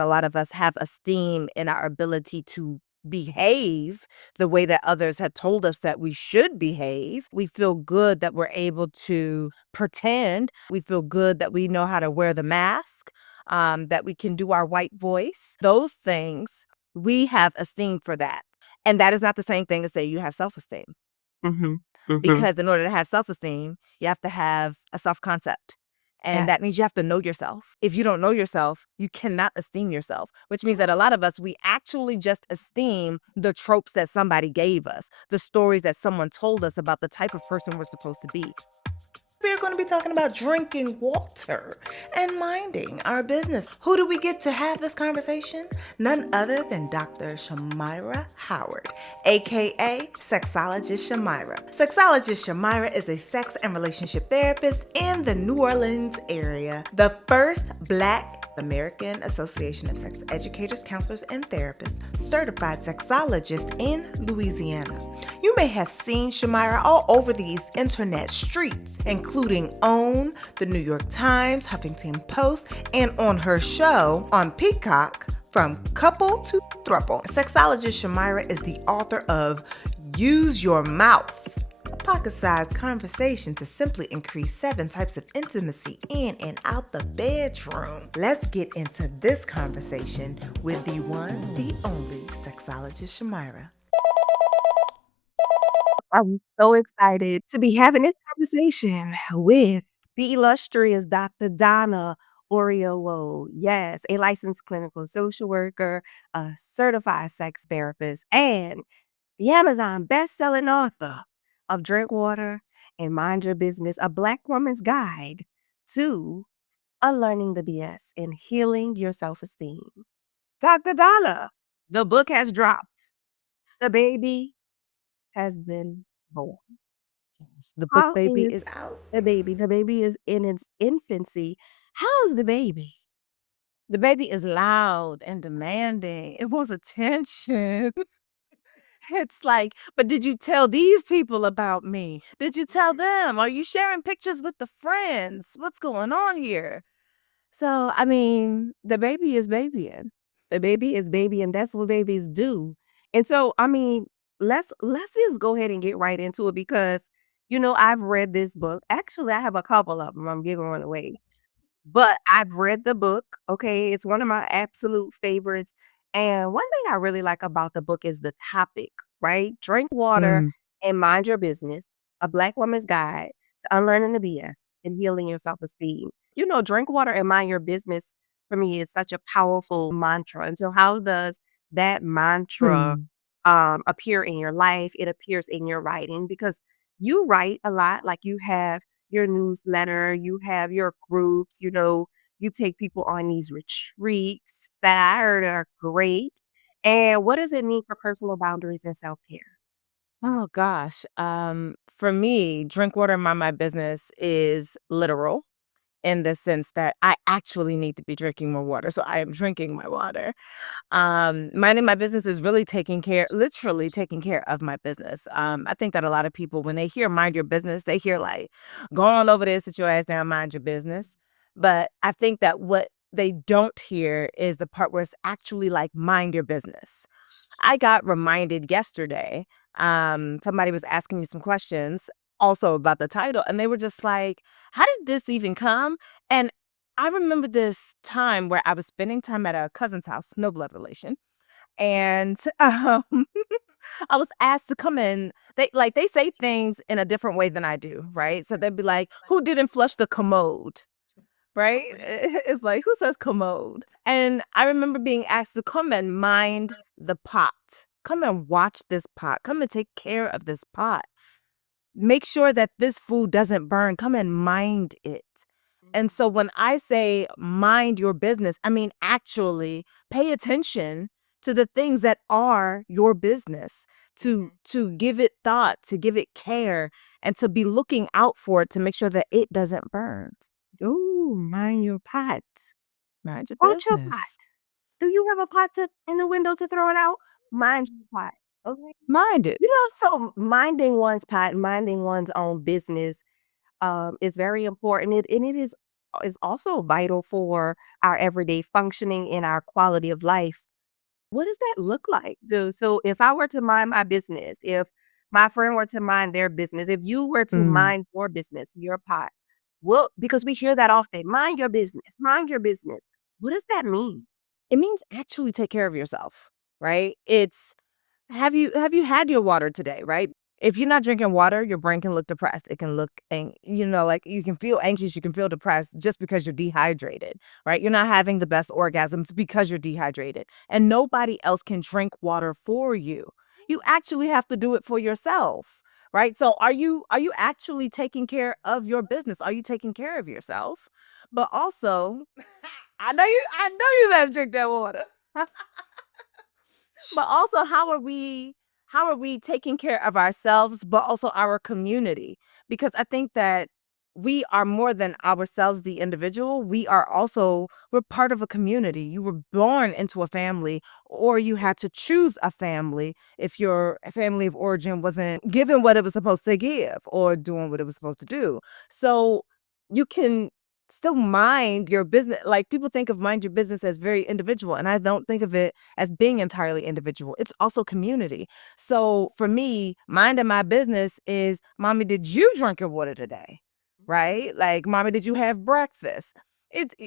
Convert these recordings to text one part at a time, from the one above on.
A lot of us have esteem in our ability to behave the way that others have told us that we should behave. We feel good that we're able to pretend. We feel good that we know how to wear the mask, that we can do our white voice. Those things, we have esteem for that. And that is not the same thing as say you have self esteem. Mhm. Mhm. Because in order to have self-esteem, you have to have a self-concept, and Yes. that means you have to know yourself. If you don't know yourself, you cannot esteem yourself, which means that a lot of us, we actually just esteem the tropes that somebody gave us, the stories that someone told us about the type of person we're supposed to be. We're going to be talking about drinking water and minding our business. Who do we get to have this conversation? None other than Dr. Shamyra Howard, aka Sexologist Shamyra. Sexologist Shamyra is a sex and relationship therapist in the New Orleans area, the first Black American Association of Sex Educators, Counselors, and Therapists certified sexologist in Louisiana. You may have seen Shamyra all over these internet streets, including OWN, the New York Times, Huffington Post, and on her show on Peacock, From Couple to Throuple. Sexologist Shamyra is the author of Use Your Mouth, a pocket-sized conversation to simply increase 7 types of intimacy in and out the bedroom. Let's get into this conversation with the one, the only sexologist Shamyra. I'm so excited to be having this conversation with the illustrious Dr. Donna Oriowo. Yes, a licensed clinical social worker, a certified sex therapist, and the Amazon best-selling author of Drink Water and Mind Your Business, a Black woman's guide to unlearning the BS and healing your self-esteem. Dr. Donna, the book has dropped. The baby has been born. Yes, the book How baby is is Out. the baby? The baby is in its infancy. How's the baby? the baby is loud and demanding. It wants attention. It's like, but did you tell these people about me? Did you tell them? Are you sharing pictures with the friends? What's going on here? So, I mean, the baby is babying. The baby is baby, and that's what babies do. And so, I mean, let's just go ahead and get right into it because I've read this book. Actually, I have a couple of them. I'm giving one away. But I've read the book, okay? It's one of my absolute favorites, and one thing I really like about the book is the topic, right? Drink water Mm. and mind your business, a Black woman's guide to unlearning the BS and healing your self-esteem. Drink water and mind your business for me is such a powerful mantra, and so how does that mantra, Hmm. appear in your life? It appears in your writing because you write a lot, like, you have your newsletter, you have your groups, you take people on these retreats that I heard are great. And what does it mean for personal boundaries and self-care? Oh gosh. For me, drink water, mind my business is literal in the sense that I actually need to be drinking more water. So I am drinking my water. Minding my business is really literally taking care of my business. I think that a lot of people, when they hear mind your business, they hear like, go on over there, sit your ass down, mind your business. But I think that what they don't hear is the part where it's actually like mind your business. I got reminded yesterday, somebody was asking me some questions also about the title, and they were just like, how did this even come? And I remember this time where I was spending time at a cousin's house, no blood relation, and I was asked to come in. They say things in a different way than I do, right? So they'd be like, "Who didn't flush the commode?" Right? It's like, who says commode? And I remember being asked to come and mind the pot. Come and watch this pot. Come and take care of this pot. Make sure that this food doesn't burn. Come and mind it. And so when I say mind your business, I mean actually pay attention to the things that are your business, to give it thought, to give it care, and to be looking out for it to make sure that it doesn't burn. Ooh, mind your pot. Mind your Watch your pot. business. Do you have a pot in the window to throw it out? Mind your pot. Okay. Mind it. So minding one's pot, minding one's own business, is very important. And it is is also vital for our everyday functioning and our quality of life. What does that look like? So if I were to mind my business, if my friend were to mind their business, if you were to Mm. mind your business, your pot, well, because we hear that often, mind your business, mind your business. What does that mean? It means actually take care of yourself, right? It's have you had your water today, right? If you're not drinking water, your brain can look depressed. It can look like you can feel anxious, you can feel depressed just because you're dehydrated, right? You're not having the best orgasms because you're dehydrated. And nobody else can drink water for you. You actually have to do it for yourself, right? So are you actually taking care of your business? Are you taking care of yourself? But also, I know you better drink that water. But also, how are we taking care of ourselves, but also our community? Because I think that we are more than ourselves, the individual. We're part of a community. You were born into a family, or you had to choose a family if your family of origin wasn't given what it was supposed to give or doing what it was supposed to do. So you can still mind your business. Like, people think of mind your business as very individual, and I don't think of it as being entirely individual. It's also community. So for me, minding my business is, mommy, did you drink your water today? Right? Like, mommy, did you have breakfast?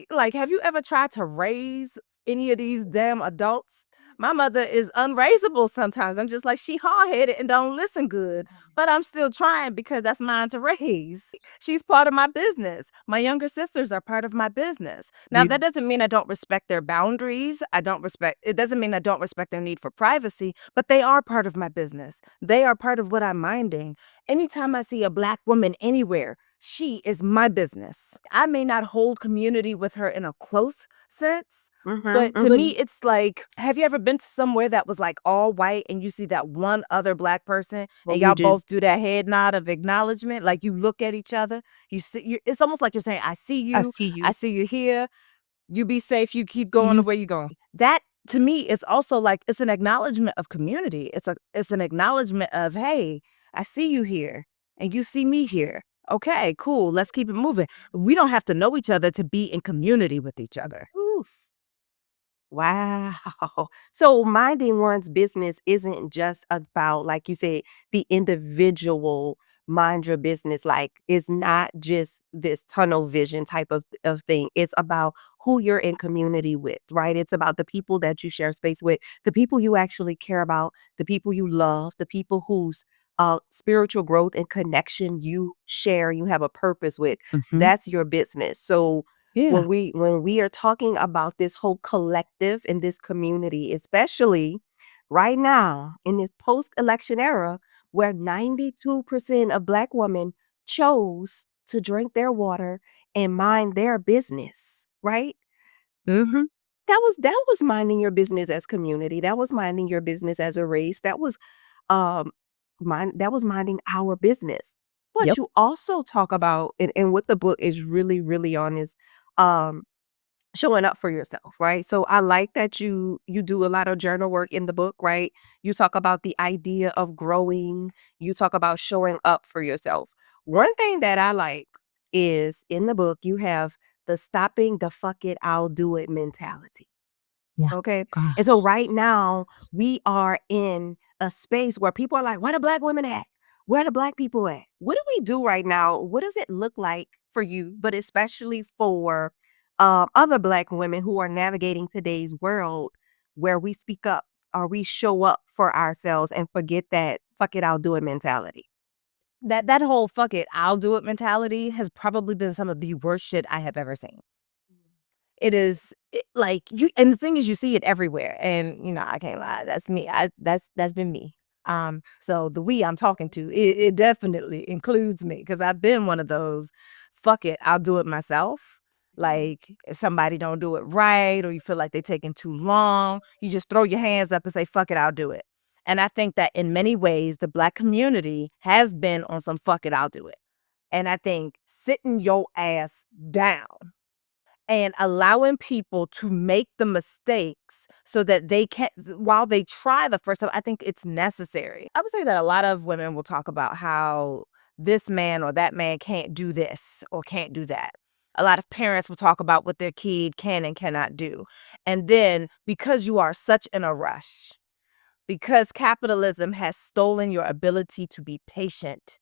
Like, have you ever tried to raise any of these damn adults? My mother is unraisable sometimes. I'm just like, she hard headed and don't listen good, but I'm still trying because that's mine to raise. She's part of my business. My younger sisters are part of my business. Now, that doesn't mean I don't respect their boundaries. It doesn't mean I don't respect their need for privacy, but they are part of my business. They are part of what I'm minding. Anytime I see a Black woman anywhere, she is my business. I may not hold community with her in a close sense, but to But me, it's like, have you ever been to somewhere that was like all white and you see that one other Black person well, and we y'all do. both do that head nod of acknowledgement? Like, you look at each other, it's almost like you're saying, I see I you. see you here, you be safe, you keep See going the you. way you're going. That to me is also like, it's an acknowledgement of community. It's an acknowledgement of, hey, I see you here and you see me here. Okay, cool. Let's keep it moving. We don't have to know each other to be in community with each other. Oof. Wow. So minding one's business isn't just about, like you said, the individual mind your business. Like, it's not just this tunnel vision type of thing. It's about who you're in community with, right? It's about the people that you share space with, the people you actually care about, the people you love, the people whose spiritual growth and connection you share, you have a purpose with. Hmm. That's your business. So Yeah. when we are talking about this whole collective in this community, especially right now in this post-election era where 92% of Black women chose to drink their water and mind their business, right? Hmm. That was minding your business as community. That was minding your business as a race. Um that was minding our business. But Yep. you also talk about, and what the book is really, really on is um showing up for yourself, right? So I like that you do a lot of journal work in the book, right? You talk about the idea of growing, you talk about showing up for yourself. One thing that I like is in the book you have the stopping the fuck it, I'll do it mentality. Yeah. Okay. And so Gosh. right now we are in a space where people are like, where the Black women at? Where the Black people at? What do we do right now? What does it look like for you, but especially for other Black women who are navigating today's world where we speak up or we show up for ourselves and forget that fuck it, I'll do it mentality? That whole "fuck it, I'll do it" mentality has probably been some of the worst shit I have ever seen. Like, you, and the thing is, you see it everywhere, and, I can't lie, that's me. That's been me. So the "we" I'm talking to, it definitely includes me, because 'cause I've been one of those, "Fuck it, I'll do it myself." Like, if somebody don't do it right or you feel like they're taking too long, you just throw your hands up and say, "Fuck it, I'll do it." And I think that in many ways, the Black community has been on some "fuck it, I'll do it." And I think sitting your ass down and allowing people to make the mistakes so that they can, while they try the first time, I think it's necessary. I would say that a lot of women will talk about how this man or that man can't do this or can't do that. A lot of parents will talk about what their kid can and cannot do. And then because you are such in a rush, because capitalism has stolen your ability to be patient,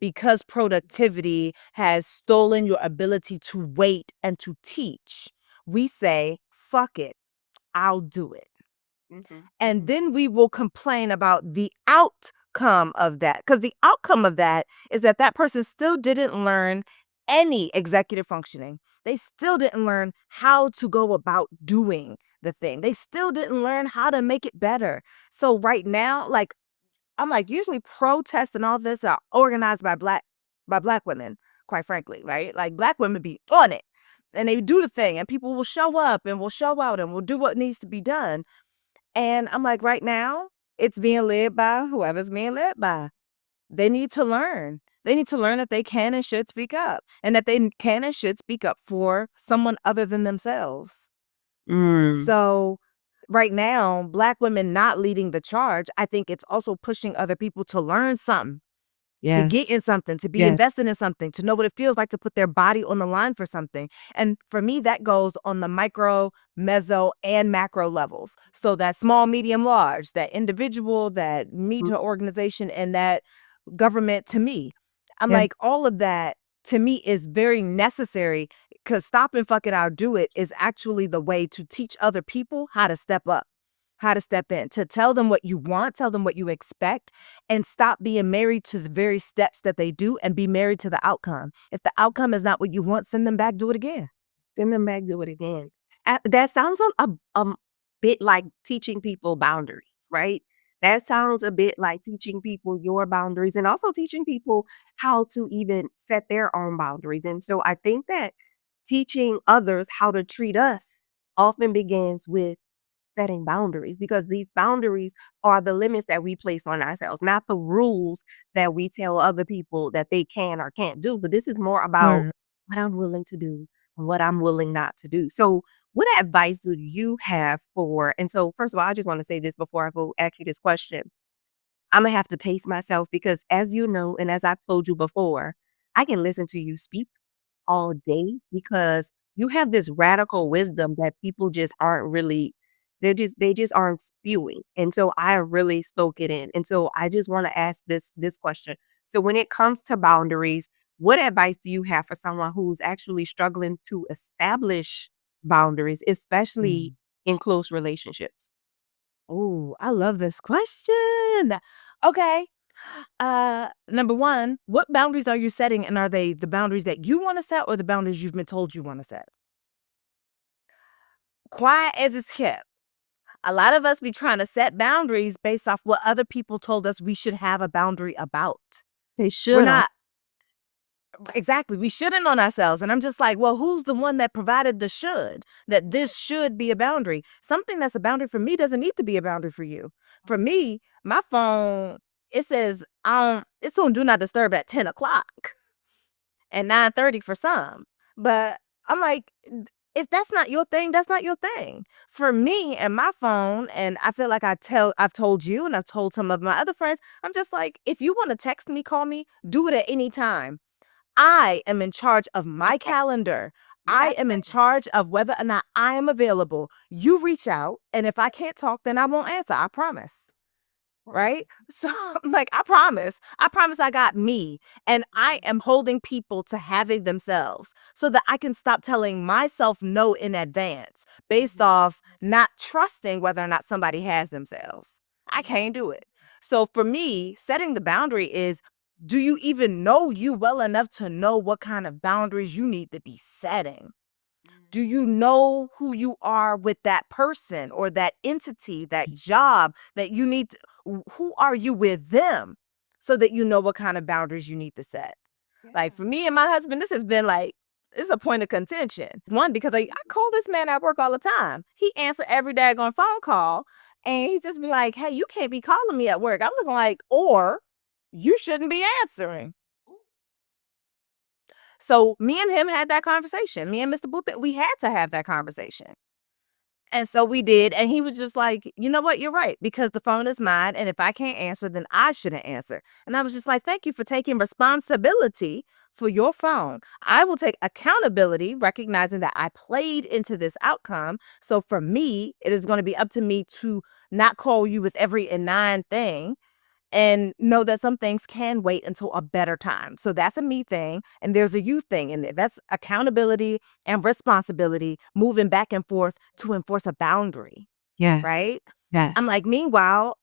because productivity has stolen your ability to wait and to teach, we say, fuck it, I'll do it. Mhm, And mhm. then we will complain about the outcome of that. Because the outcome of that is that that person still didn't learn any executive functioning. They still didn't learn how to go about doing the thing. They still didn't learn how to make it better. So right now, like I'm like usually protests and all this are organized by black women, quite frankly, right? Like black women be on it and they do the thing and people will show up and will show out and will do what needs to be done. And I'm like, right now, it's being led by whoever's being led by. They need to learn. They need to learn that they can and should speak up and that they can and should speak up for someone other than themselves. Mm, So, right now, Black women not leading the charge, I think it's also pushing other people to learn something, to get yes, in something, to be yes. invested in something, to know what it feels like to put their body on the line for something. And for me, that goes on the micro, meso, and macro levels. So that small, medium, large, that individual, that me Mm, to organization, and that government to me. I'm yeah. like, all of that to me is very necessary because stop and fuck it, I'll do it is actually the way to teach other people how to step up, how to step in, to tell them what you want, tell them what you expect, and stop being married to the very steps that they do and be married to the outcome. If the outcome is not what you want, send them back, do it again. Send them back, do it again. That sounds a bit like teaching people boundaries, right? That sounds a bit like teaching people your boundaries and also teaching people how to even set their own boundaries. And so I think that teaching others how to treat us often begins with setting boundaries because these boundaries are the limits that we place on ourselves, not the rules that we tell other people that they can or can't do. But this is more about Word. what I'm willing to do and what I'm willing not to do. So, what advice do you have for? And so, first of all, I just want to say this before I go ask you this question. I'm gonna have to pace myself because, as you know, and as I've told you before, I can listen to you speak all day because you have this radical wisdom that people just aren't really they just aren't spewing. And so I really soak it in. And so I just want to ask this question. So when it comes to boundaries, what advice do you have for someone who's actually struggling to establish boundaries, especially in close relationships? Oh, I love this question. Okay. Number one, what boundaries are you setting? And are they the boundaries that you want to set or the boundaries you've been told you want to set? Quiet as it's kept. A lot of us be trying to set boundaries based off what other people told us we should have a boundary about. They We're should. not exactly. We shouldn't on ourselves. And I'm just like, well, who's the one that provided the should? That this should be a boundary. Something that's a boundary for me doesn't need to be a boundary for you. For me, my phone, it says it's on do not disturb at 10 o'clock and 9:30 for some. But I'm like, if that's not your thing, that's not your thing. For me and my phone, and I feel like I've told you and I've told some of my other friends, I'm just like, if you want to text me, call me, do it at any time. I am in charge of my Yes. calendar. I Yes. am in charge of whether or not I am available. You reach out, and if I can't talk, then I won't answer. I promise. Right? So I'm like, I promise I got me. And I am holding people to having themselves so that I can stop telling myself no in advance based off not trusting whether or not somebody has themselves. I can't do it. So for me, setting the boundary is, do you even know you well enough to know what kind of boundaries you need to be setting? Do you know who you are with that person or that entity, that job that you need to, who are you with them so that you know what kind of boundaries you need to set? Like for me and my husband, this has been like, it's a point of contention. One, because I call this man at work all the time. He answer every daggone phone call and he just be like, hey, you can't be calling me at work. I'm looking like, or you shouldn't be answering. So me and him had that conversation. Me and Mr. Booth, we had to have that conversation. And so we did, and he was just like, "You know what? You're right, because the phone is mine, and if I can't answer, then I shouldn't answer." And I was just like, "Thank you for taking responsibility for your phone. I will take accountability, recognizing that I played into this outcome. So for me, it is gonna be up to me to not call you with every inane thing and know that some things can wait until a better time." So that's a me thing, and there's a you thing in there. That's accountability and responsibility moving back and forth to enforce a boundary, Yes. right? I'm Yes. like, meanwhile,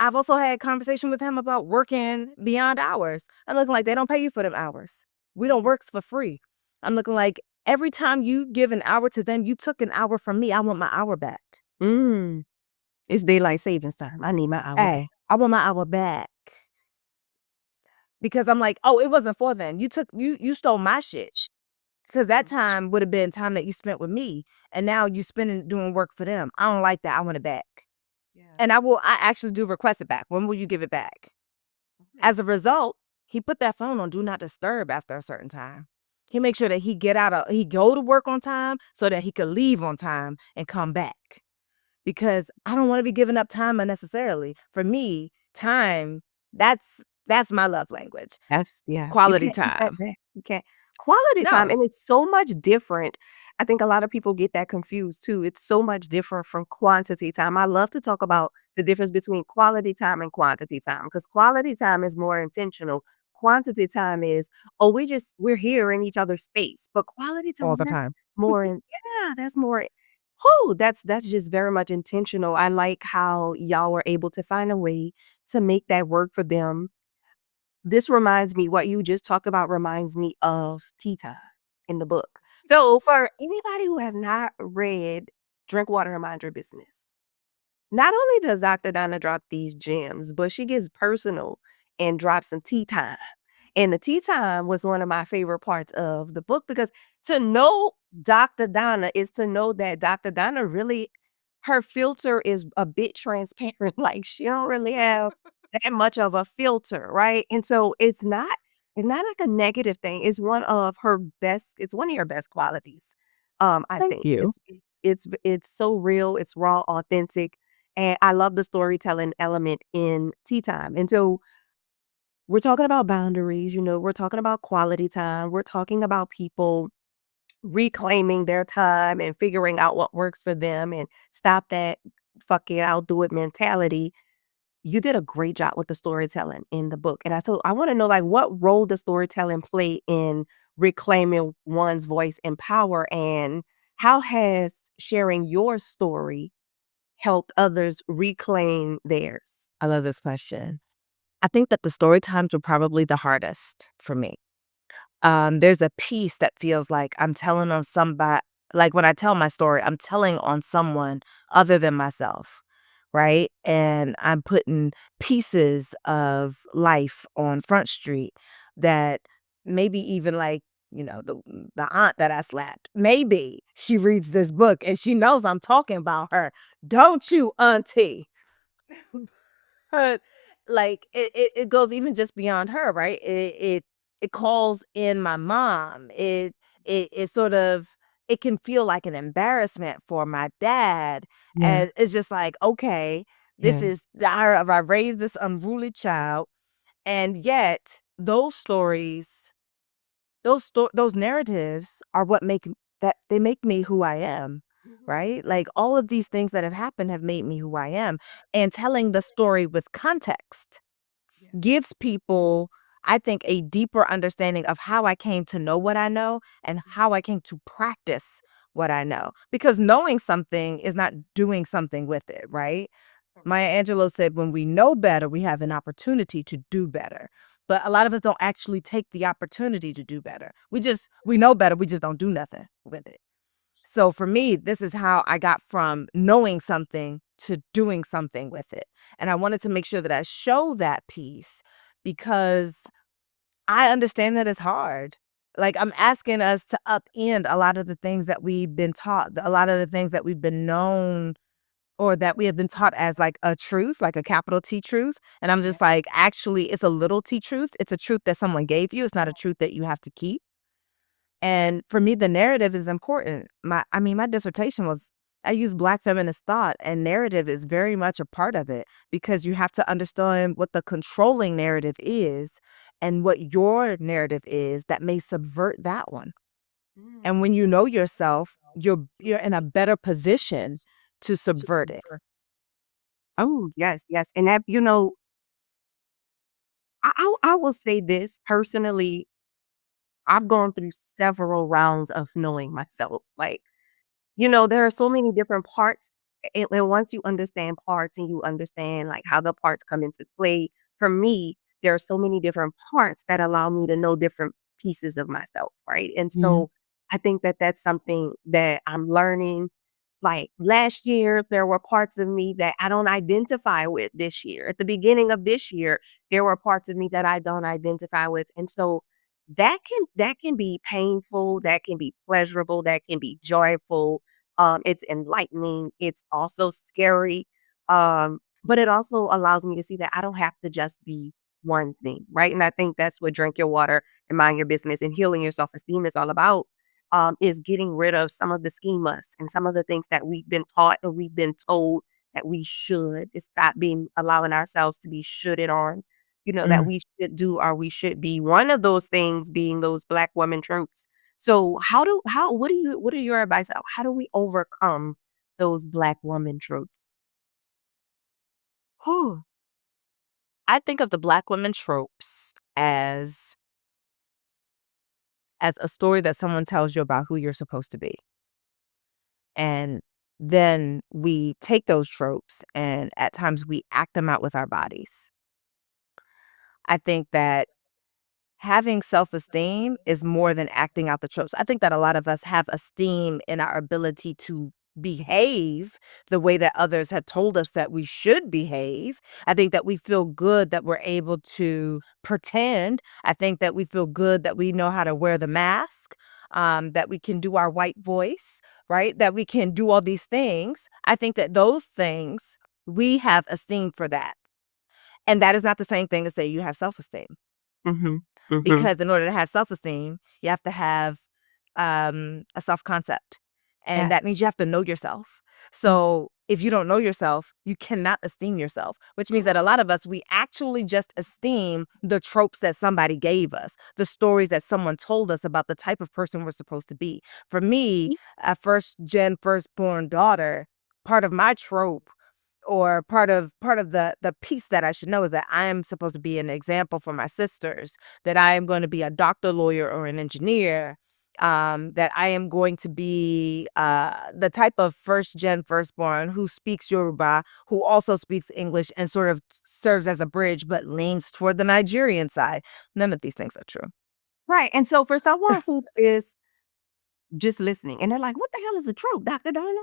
I've also had conversation with him about working beyond hours. I'm looking like they don't pay you for them hours. We don't work for free. I'm looking like every time you give an hour to them, you took an hour from me. I want my hour back. Mm. It's daylight savings time. I need my hour back. Hey, I want my hour back. Because I'm like, "Oh, it wasn't for them. You stole my shit. Because that time would have been time that you spent with me, and now you spending doing work for them. I don't like that. I want it back." Yeah. And I actually do request it back. When will you give it back? Okay. As a result, he put that phone on do not disturb after a certain time. He makes sure that he go to work on time so that he could leave on time and come back. Because I don't want to be giving up time unnecessarily. For me, time, that's my love language. That's yeah, you Quality can't get that time. back. You can't. Quality time, No, and it's so much different. I think a lot of people get that confused too. It's so much different from quantity time. I love to talk about the difference between quality time and quantity time because quality time is more intentional. Quantity time is, oh, we're here in each other's space. But quality all time, the that's time. more in yeah, that's more oh, that's just very much intentional. I like how y'all were able to find a way to make that work for them. This reminds me what you just talked about reminds me of tea time in the book. So for anybody who has not read Drink Water and Mind Your Business, not only does Dr. Donna drop these gems, but she gets personal and drops some tea time. And the tea time was one of my favorite parts of the book because to know Dr. Donna is to know that Dr. Donna really her filter is a bit transparent. Like she don't really have that much of a filter, right? And so it's not like a negative thing. It's one of her best, it's one of your best qualities. I Thank think. you. It's so real, it's raw, authentic, and I love the storytelling element in tea time. And so we're talking about boundaries, we're talking about quality time, we're talking about people reclaiming their time and figuring out what works for them and stop that fuck it, I'll do it mentality. You did a great job with the storytelling in the book. And I want to know like what role does storytelling play in reclaiming one's voice and power and how has sharing your story helped others reclaim theirs? I love this question. I think that the story times were probably the hardest for me. There's a piece that feels like I'm telling on somebody, like when I tell my story, I'm telling on someone other than myself, right? And I'm putting pieces of life on Front Street that maybe even like, the aunt that I slapped. Maybe she reads this book and she knows I'm talking about her. Don't you, auntie? But, like, it goes even just beyond her, right? It calls in my mom. It sort of it can feel like an embarrassment for my dad, Yeah, and it's just like, "Okay, this yeah, is I raised this unruly child," and yet those narratives are what make that they make me who I am, mhm, right? Like, all of these things that have happened have made me who I am, and telling the story with context yeah, gives people, I think, a deeper understanding of how I came to know what I know and how I came to practice what I know. Because knowing something is not doing something with it, right? Maya Angelou said, when we know better, we have an opportunity to do better. But a lot of us don't actually take the opportunity to do better. We know better, we just don't do nothing with it. So for me, this is how I got from knowing something to doing something with it. And I wanted to make sure that I show that piece because I understand that it's hard. Like I'm asking us to upend a lot of the things that we've been taught, a lot of the things that we've been known or that we have been taught as like a truth, like a capital T truth. And I'm yeah, just like, actually, it's a little T truth. It's a truth that someone gave you. It's not a truth that you have to keep. And for me, the narrative is important. My dissertation was I use Black feminist thought, and narrative is very much a part of it because you have to understand what the controlling narrative is and what your narrative is that may subvert that one. And when you know yourself, you're in a better position to subvert it. Oh, yes, yes, and that I will say this personally, I've gone through several rounds of knowing myself, like, there are so many different parts, and once you understand parts and you understand, like, how the parts come into play, for me, there are so many different parts that allow me to know different pieces of myself, right? And Yeah. so, I think that that's something that I'm learning. Like, last year, there were parts of me that I don't identify with this year. At the beginning of this year, there were parts of me that I don't identify with, and so that can be painful, that can be pleasurable, that can be joyful, it's enlightening, it's also scary, but it also allows me to see that I don't have to just be one thing, right? And I think that's what drink your water and mind your business and healing your self-esteem is all about, is getting rid of some of the schemas and some of the things that we've been taught or we've been told that we should. It's stop being allowing ourselves to be shoulded on, that Mm. we should do or we should be. One of those things being those Black woman tropes. So what are your advice? How do we overcome those Black woman tropes? Whew. I think of the Black women tropes as a story that someone tells you about who you're supposed to be. And then we take those tropes and at times we act them out with our bodies. I think that having self-esteem is more than acting out the tropes. I think that a lot of us have esteem in our ability to behave the way that others have told us that we should behave. I think that we feel good that we're able to pretend. I think that we feel good that we know how to wear the mask, that we can do our white voice, right? That we can do all these things. I think that those things, we have esteem for that. And that is not the same thing as say you have self-esteem. Mhm. Mhm. Because in order to have self-esteem, you have to have, a self-concept, and Yes. that means you have to know yourself. Mm. So, if you don't know yourself, you cannot esteem yourself, which means that a lot of us, we actually just esteem the tropes that somebody gave us, the stories that someone told us about the type of person we're supposed to be. For me, a first-gen firstborn daughter, part of my trope or part of the piece that I should know is that I am supposed to be an example for my sisters, that I am going to be a doctor, lawyer, or an engineer, that I am going to be the type of first gen firstborn who speaks Yoruba, who also speaks English and sort of serves as a bridge, but leans toward the Nigerian side. None of these things are true. Right. And so for someone who is just listening and they're like, "What the hell is a trope, Dr. Donna?"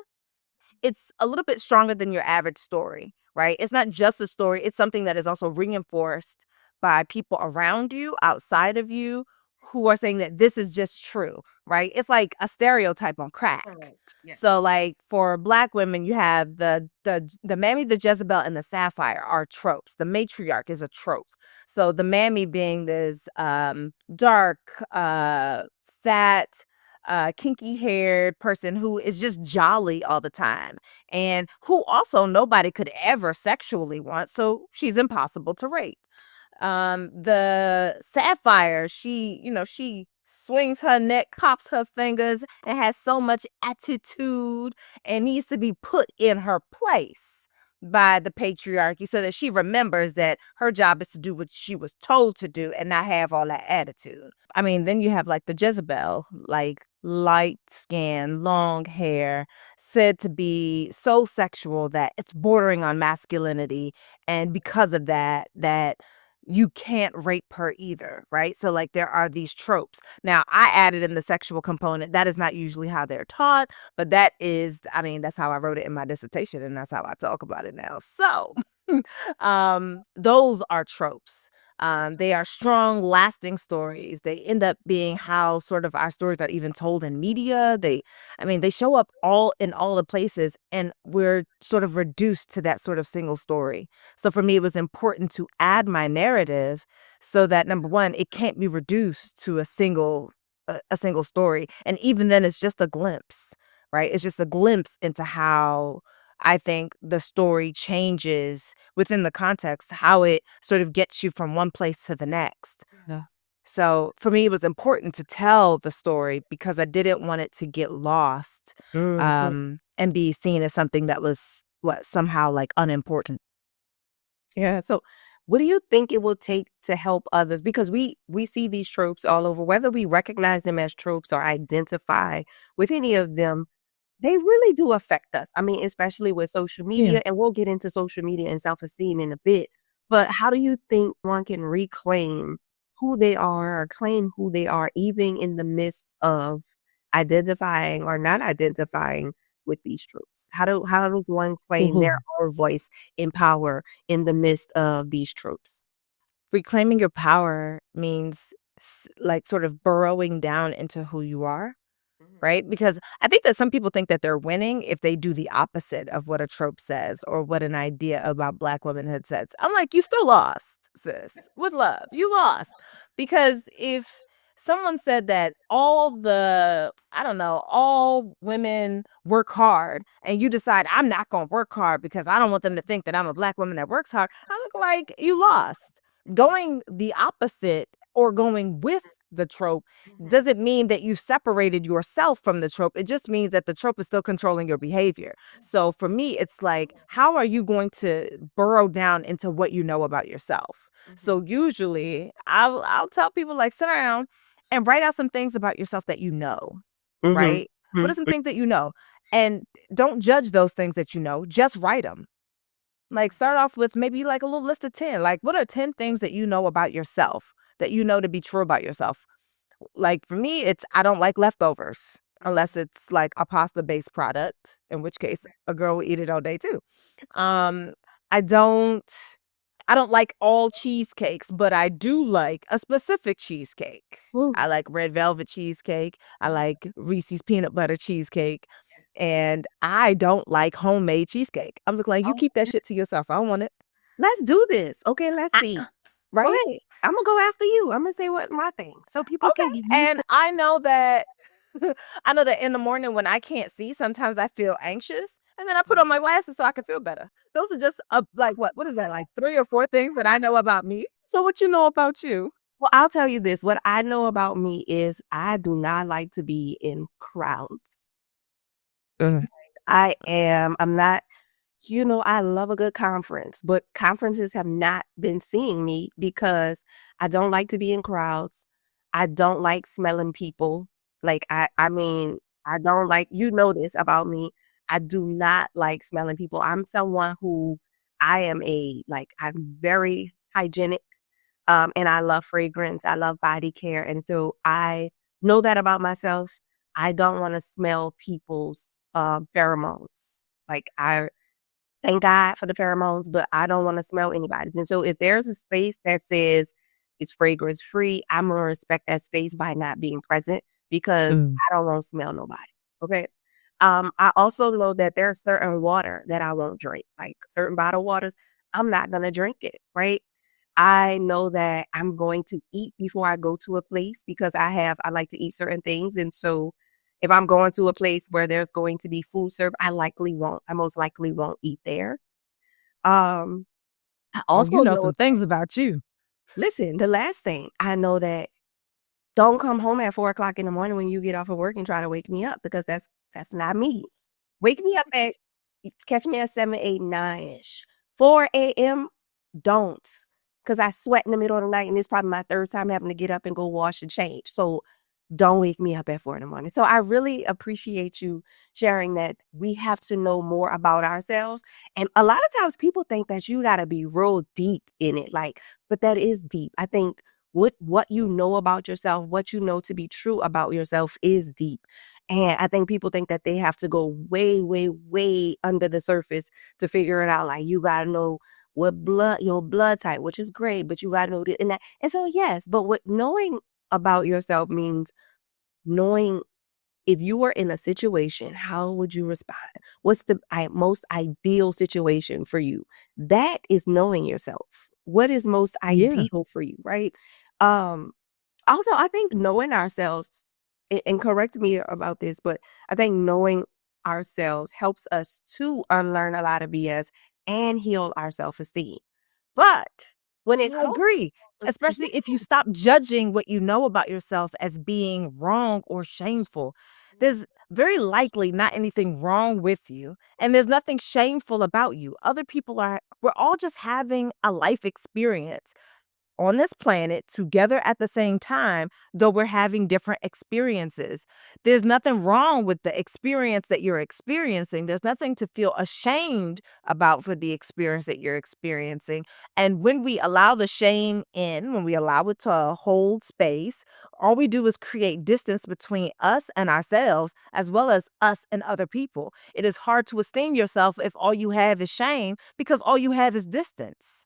It's a little bit stronger than your average story, right? It's not just a story, it's something that is also reinforced by people around you, outside of you, who are saying that this is just true, right? It's like a stereotype on crack. Correct. Yes. So like for black women, you have the mammy, the Jezebel, and the Sapphire are tropes. The matriarch is a trope. So the mammy being this dark, fat, kinky haired person who is just jolly all the time and who also nobody could ever sexually want. So she's impossible to rape. The Sapphire, she swings her neck, pops her fingers, and has so much attitude and needs to be put in her place by the patriarchy so that she remembers that her job is to do what she was told to do and not have all that attitude. I mean, then you have like the Jezebel, like light skin, long hair, said to be so sexual that it's bordering on masculinity. And because of that you can't rape her either, right? So like there are these tropes. Now, I added in the sexual component. That is not usually how they're taught, but that is, I mean, that's how I wrote it in my dissertation and that's how I talk about it now. So, those are tropes. They are strong, lasting stories. They end up being how sort of our stories are even told in media. I mean, they show up all in all the places, and we're sort of reduced to that sort of single story. So for me, it was important to add my narrative so that number one, it can't be reduced to a single story. And even then, it's just a glimpse. right? It's just a glimpse into how I think the story changes within the context, how it sort of gets you from one place to the next. Yeah. So for me, it was important to tell the story because I didn't want it to get lost, Mhm. and be seen as something that was what somehow like unimportant. Yeah. So, what do you think it will take to help others? Because we see these tropes all over, whether we recognize them as tropes or identify with any of them. They really do affect us. I mean, especially with social Yeah. media, and we'll get into social media and self-esteem in a bit. But how do you think one can reclaim who they are or claim who they are, even in the midst of identifying or not identifying with these tropes? How does one claim their Ooh. own voice in power in the midst of these tropes? Reclaiming your power means like sort of burrowing down into who you are. Mhm, Right? Because I think that some people think that they're winning if they do the opposite of what a trope says or what an idea about Black womanhood says. I'm like, you still lost, sis. With love, you lost. Because if someone said that I don't know, all women work hard and you decide I'm not going to work hard because I don't want them to think that I'm a Black woman that works hard, I look like you lost. Going the opposite or going with the trope mhm, doesn't mean that you've separated yourself from the trope. It just means that the trope is still controlling your behavior. So for me, it's like, how are you going to burrow down into what you know about yourself? mhm, So usually I'll tell people like sit around and write out some things about yourself that you know, mhm, right? What are mhm, some things that you know? And don't judge those things that you know, just write them. Like start off with maybe like a little list of 10. Like what are 10 things that you know about yourself that you know to be true about yourself? Like, for me, it's I don't like leftovers mhm, unless it's, like, a pasta-based product, in which case a girl will eat it all day too. Um, I don't I don't like all cheesecakes, but I do like a specific cheesecake. mhm. I like red velvet cheesecake, I like Reese's peanut butter cheesecake, and I don't like homemade cheesecake. I'm looking like, "You Oh, keep that shit to yourself, I don't want it." let's do this. Okay, let's see. I Go right? ahead. Imma go after you. Imma say what my thing, so people Okay, can get used and to. I know that I know that in the morning when I can't see, sometimes I feel anxious, and then I put on my glasses so I can feel better. Those are just, like, what is that, like, 3 or 4 things that I know about me? So what you know about you? Well, I'll tell you this, what I know about me is I do not like to be in crowds. Ugh. I'm not. I love a good conference, but conferences have not been seeing me because I don't like to be in crowds. I don't like smelling people. Like I mean, I don't like this about me. I do not like smelling people. I'm someone who I'm very hygienic. And I love fragrance. I love body care. And so I know that about myself. I don't want to smell people's pheromones. Like I thank God for the pheromones, but I don't wanna smell anybody's, and so if there's a space that says it's fragrance free, I'm gonna respect that space by not being present because Mm. I don't wanna smell nobody, okay? I also know that there's certain water that I won't drink, like certain bottled waters, I'm not gonna drink it, right? I know that I'm going to eat before I go to a place because I like to eat certain things, and so if I'm going to a place where there's going to be food served, I most likely won't eat there. Um, I Oh, also you know know some things about you. listen, the last thing, I know that don't come home at 4 o'clock in the morning when you get off of work and try to wake me up because that's not me. Wake me up at catch me at 7, 8, 9-ish. 4 AM, don't, because I sweat in the middle of the night, and it's probably my 3rd time having to get up and go wash and change. So don't wake me up at 4 in the morning. So I really appreciate you sharing that we have to know more about ourselves. And a lot of times people think that you gotta be real deep in it, like, but that is deep. I think what you know about yourself, what you know to be true about yourself is deep. And I think people think that they have to go way, way, way under the surface to figure it out. Like you gotta know what your blood type, which is great, but you gotta know this and that. And so yes, but what knowing about yourself means knowing if you were in a situation, how would you respond? What's the most ideal situation for you? That is knowing yourself. What is most Yeah. ideal for you, right? Um, Also, I think knowing ourselves, and correct me about this, but I think knowing ourselves helps us to unlearn a lot of BS and heal our self-esteem. But when it I comes agree, to especially if you stop judging what you know about yourself as being wrong or shameful. There's very likely not anything wrong with you, and there's nothing shameful about you. Other people are, we're all just having a life experience on this planet together at the same time, though we're having different experiences. There's nothing wrong with the experience that you're experiencing. There's nothing to feel ashamed about for the experience that you're experiencing. And when we allow the shame in, when we allow it to hold space, all we do is create distance between us and ourselves, as well as us and other people. It is hard to esteem yourself if all you have is shame because all you have is distance.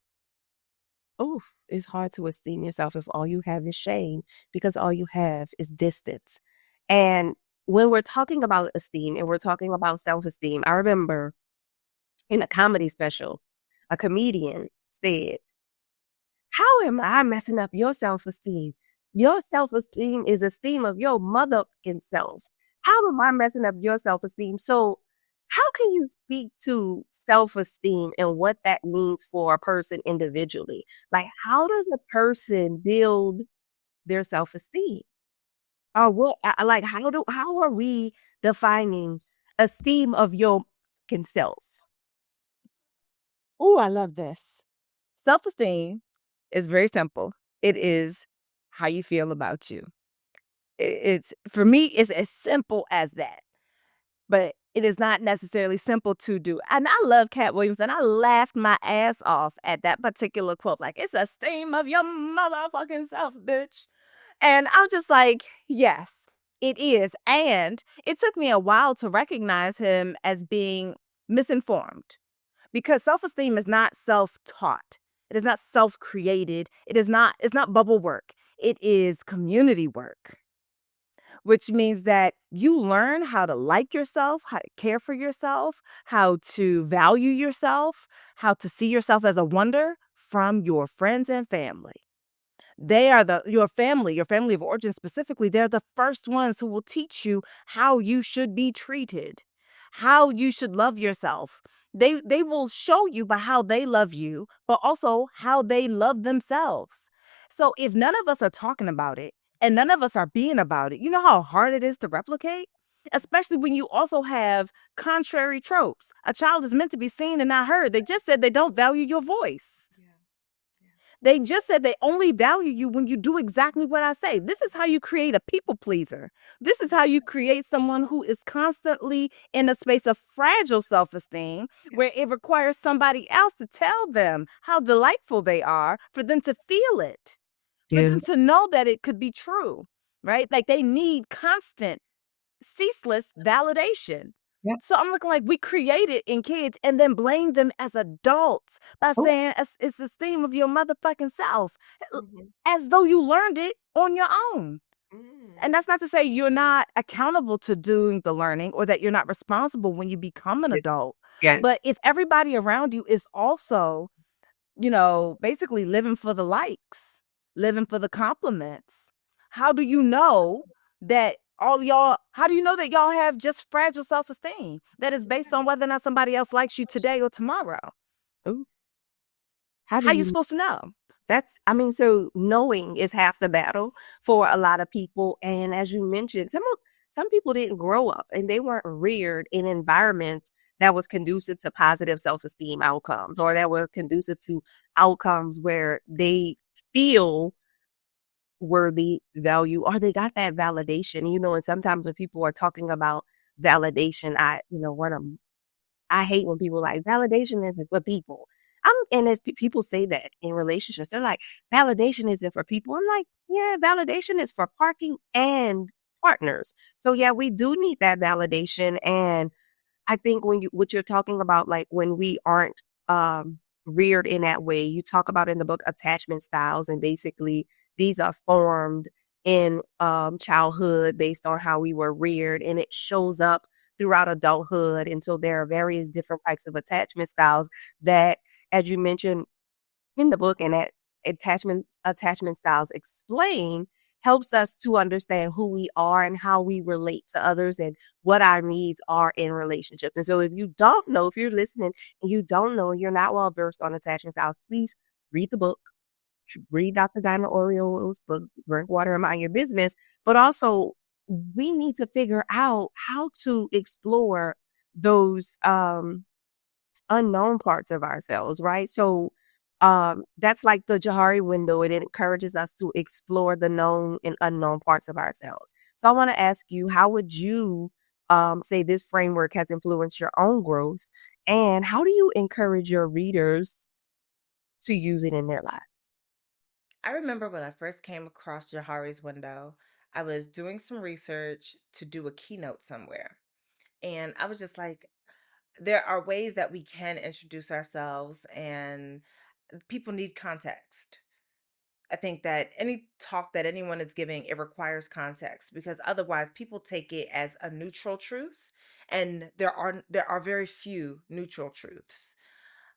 Oh, it's hard to esteem yourself if all you have is shame because all you have is distance. And when we're talking about esteem and we're talking about self-esteem, I remember in a comedy special, a comedian said, "How am I messing up your self-esteem? Your self-esteem is esteem of your motherfucking self. How am I messing up your self-esteem?" So, how can you speak to self-esteem and what that means for a person individually? Like, how does a person build their self-esteem? Or what, like, how are we defining esteem of your fucking self? Ooh, I love this. Self-esteem is very simple. It is how you feel about you. It's for me, it's as simple as that. But it is not necessarily simple to do. And I love Cat Williams, and I laughed my ass off at that particular quote. Like, it's esteem of your motherfucking self, bitch. And I'm just like, yes, it is. And it took me a while to recognize him as being misinformed because self-esteem is not self-taught. It is not self-created. It's not bubble work. It is community work, which means that you learn how to like yourself, how to care for yourself, how to value yourself, how to see yourself as a wonder from your friends and family. They are your family of origin specifically, they're the first ones who will teach you how you should be treated, how you should love yourself. They will show you by how they love you, but also how they love themselves. So if none of us are talking about it and none of us are being about it, you know how hard it is to replicate? Especially when you also have contrary tropes. A child is meant to be seen and not heard. They just said they don't value your voice. They just said they only value you when you do exactly what I say. This is how you create a people pleaser. This is how you create someone who is constantly in a space of fragile self esteem, where it requires somebody else to tell them how delightful they are for them to feel it, for Yeah. them to know that it could be true, right? Like they need constant ceaseless validation. Yeah. So I'm looking like we create it in kids and then blame them as adults by Oh, saying it's esteem of your motherfucking self, mhm. as though you learned it on your own. Mm. And that's not to say you're not accountable to doing the learning or that you're not responsible when you become an Yes. adult. But Yes. if everybody around you is also, basically living for the likes, living for the compliments. How do you know how do you know that y'all have just fragile self-esteem that is based on whether or not somebody else likes you today or tomorrow? Ooh, how do How you you supposed to know? I mean, so knowing is half the battle for a lot of people. And as you mentioned, some people didn't grow up and they weren't reared in environments that was conducive to positive self-esteem outcomes or that were conducive to outcomes where they feel worthy, value, or they got that validation, and sometimes when people are talking about validation, I hate when people like validation isn't for people. And as people say that in relationships, they're like, validation isn't for people. I'm like, yeah, validation is for parking and partners. So yeah, we do need that validation. And I think what you're talking about, like when we aren't reared in that way, you talk about in the book attachment styles, and basically these are formed in childhood based on how we were reared, and it shows up throughout adulthood. And so there are various different types of attachment styles that, as you mentioned in the book, and that attachment styles explain. helps us to understand who we are and how we relate to others and what our needs are in relationships. And so if you don't know, if you're listening and you don't know, you're not well versed on attachment styles, please read the book, read Dr. Donna Oriowo's book, Drink Water and Mind Your Business. But also, we need to figure out how to explore those unknown parts of ourselves, right? So that's like the Johari window. It encourages us to explore the known and unknown parts of ourselves. So I want to ask you, how would you say this framework has influenced your own growth? And how do you encourage your readers to use it in their lives? I remember when I first came across Jahari's window, I was doing some research to do a keynote somewhere. And I was just like, there are ways that we can introduce ourselves, and people need context. I think that any talk that anyone is giving, it requires context, because otherwise people take it as a neutral truth, and there are very few neutral truths.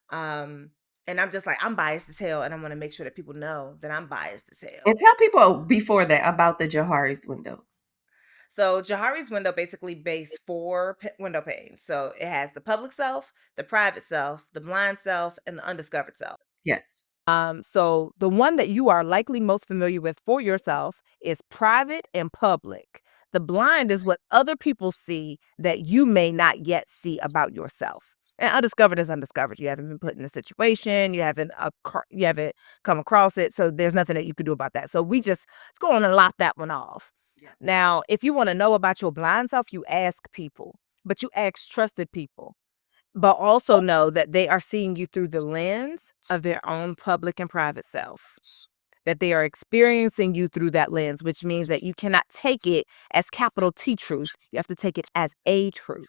Um and I'm just like, I'm biased as hell, and I want to make sure that people know that I'm biased as And hell. tell people before that about the Johari's window. So Jahari's window basically based four window panes. So it has the public self, the private self, the blind self, and the undiscovered self. Yes. So the one that you are likely most familiar with for yourself is private and public. The blind is what other people see that you may not yet see about yourself. And undiscovered is undiscovered. You haven't been put in a situation. You haven't come across it. So there's nothing that you can do about that. So we just let's go on and lock that one off. Yeah. Now, if you want to know about your blind self, you ask people, but you ask trusted people, but also know that they are seeing you through the lens of their own public and private self, that they are experiencing you through that lens, which means that you cannot take it as capital T truth. You have to take it as a truth.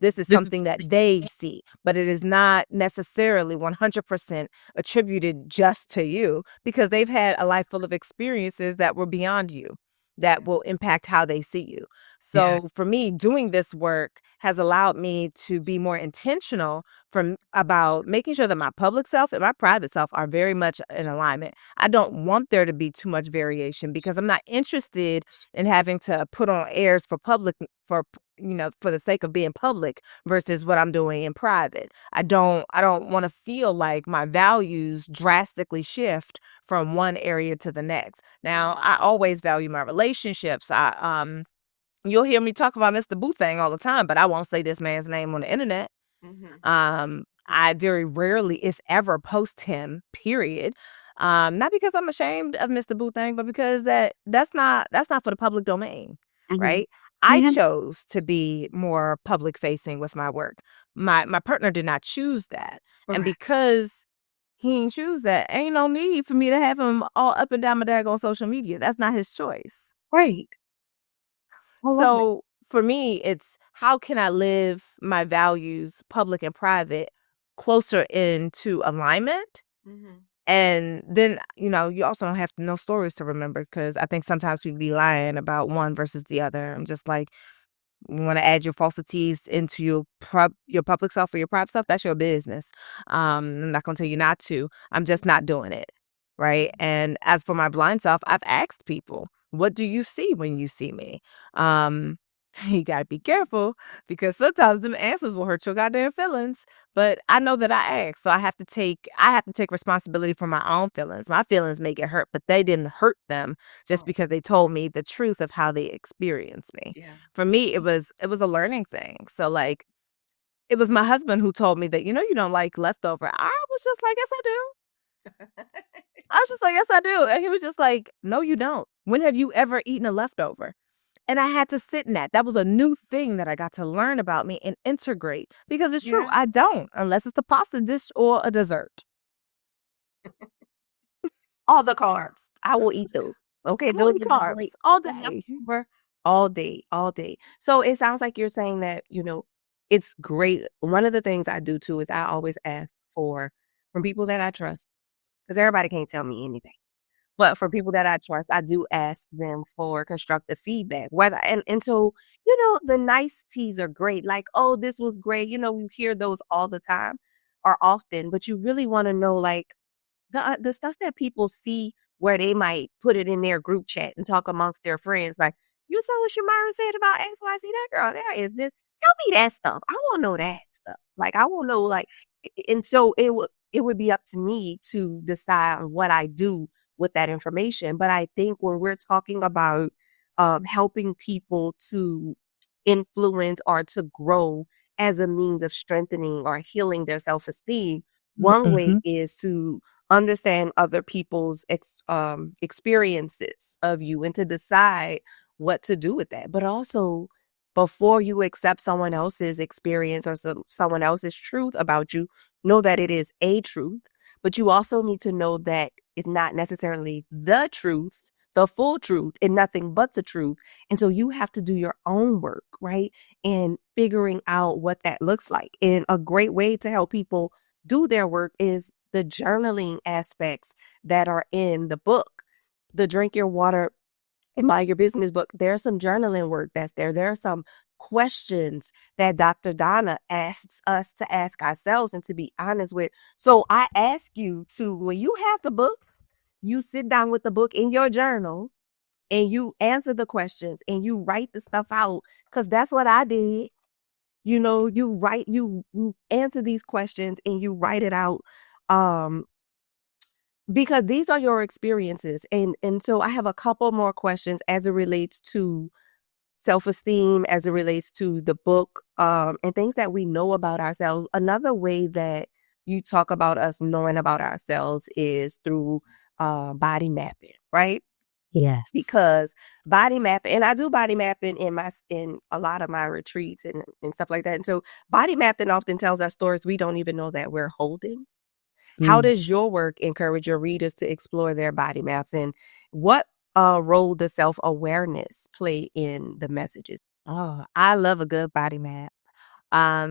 This is This is something that they see, but it is not necessarily 100% attributed just to you, because they've had a life full of experiences that were beyond you that will impact how they see you. yeah. So for me, doing this work has allowed me to be more intentional about making sure that my public self and my private self are very much in alignment. I don't want there to be too much variation, because I'm not interested in having to put on airs for public for the sake of being public versus what I'm doing in private. I don't want to feel like my values drastically shift from one area to the next. Now, I always value my relationships. You'll hear me talk about Mr. Boo Thing all the time, but I won't say this man's name on the internet. Mhm. I very rarely, if ever, post him, period. Not because I'm ashamed of Mr. Boo Thing, but because that's not for the public domain, Mhm. right? I Yeah. chose to be more public facing with my work. My partner did not choose that. And Right. because he didn't choose that, ain't no need for me to have him all up and down my daggone social media. That's not his choice. Great. I love it. So for me, it's how can I live my values, public and private, closer into alignment? Mhm. And then, you also don't have to know stories to remember, because I think sometimes people be lying about one versus the other. I'm just like, you want to add your falsities into your public self or your private self, that's your business. I'm not gonna tell you not to. I'm just not doing it. Right. And as for my blind self, I've asked people, what do you see when you see me? Um, you gotta be careful, because sometimes them answers will hurt your goddamn feelings. But I know that I asked, so I have to take responsibility for my own feelings. My feelings may get hurt, but they didn't hurt them just Oh, because they told me the truth of how they experienced me. yeah. For me, it was a learning thing. So, like, it was my husband who told me that, you don't like leftover. I was just like, "Yes, I do." I was just like, "Yes, I do." And he was just like, "No, you don't. When have you ever eaten a leftover?" And I had to sit in that. That was a new thing that I got to learn about me and integrate, because it's true. Yeah. I don't, unless it's a pasta dish or a dessert. All the carbs. I will eat those. Okay, I those eat are the carbs like all the day. leftover all day, all day. So it sounds like you're saying that, it's great. One of the things I do too is I always ask for from people that I trust, because everybody can't tell me anything. But for people that I trust, I do ask them for constructive feedback. And so, the niceties are great. Like, oh, this was great. You hear those all the time or often, but you really want to know, like, the stuff that people see where they might put it in their group chat and talk amongst their friends like, "You saw what Shamyra said about XYZ? That girl there is this. Tell me that stuff. I wanna know that stuff." Like, I wanna know, like, and so it would be up to me to decide on what I do with that information. But I think when we're talking about helping people to influence or to grow as a means of strengthening or healing their self-esteem, one way Mhm. is to understand other people's experiences of you and to decide what to do with that. But also, before you accept someone else's experience or someone else's truth about you, know that it is a truth. But you also need to know that it's not necessarily the truth, the full truth, and nothing but the truth. And so you have to do your own work, right? And figuring out what that looks like. And a great way to help people do their work is the journaling aspects that are in the book. The Drink Your Water and Mind Your Business book, there's some journaling work that's there. There are some questions that Dr. Donna asks us to ask ourselves and to be honest with. So I ask you to, when you have the book, you sit down with the book in your journal and you answer the questions and you write the stuff out because that's what I did. You answer these questions and you write it out. Um, because these are your experiences. And so I have a couple more questions as it relates to self-esteem, as it relates to the book, and things that we know about ourselves. Another way that you talk about us knowing about ourselves is through body mapping, right? Yes. Because body mapping, and I do body mapping in a lot of my retreats and stuff like that. And so body mapping often tells us stories we don't even know that we're holding. How Mm. does your work encourage your readers to explore their body maps, and what role does self-awareness play in the messages? Oh, I love a good body map.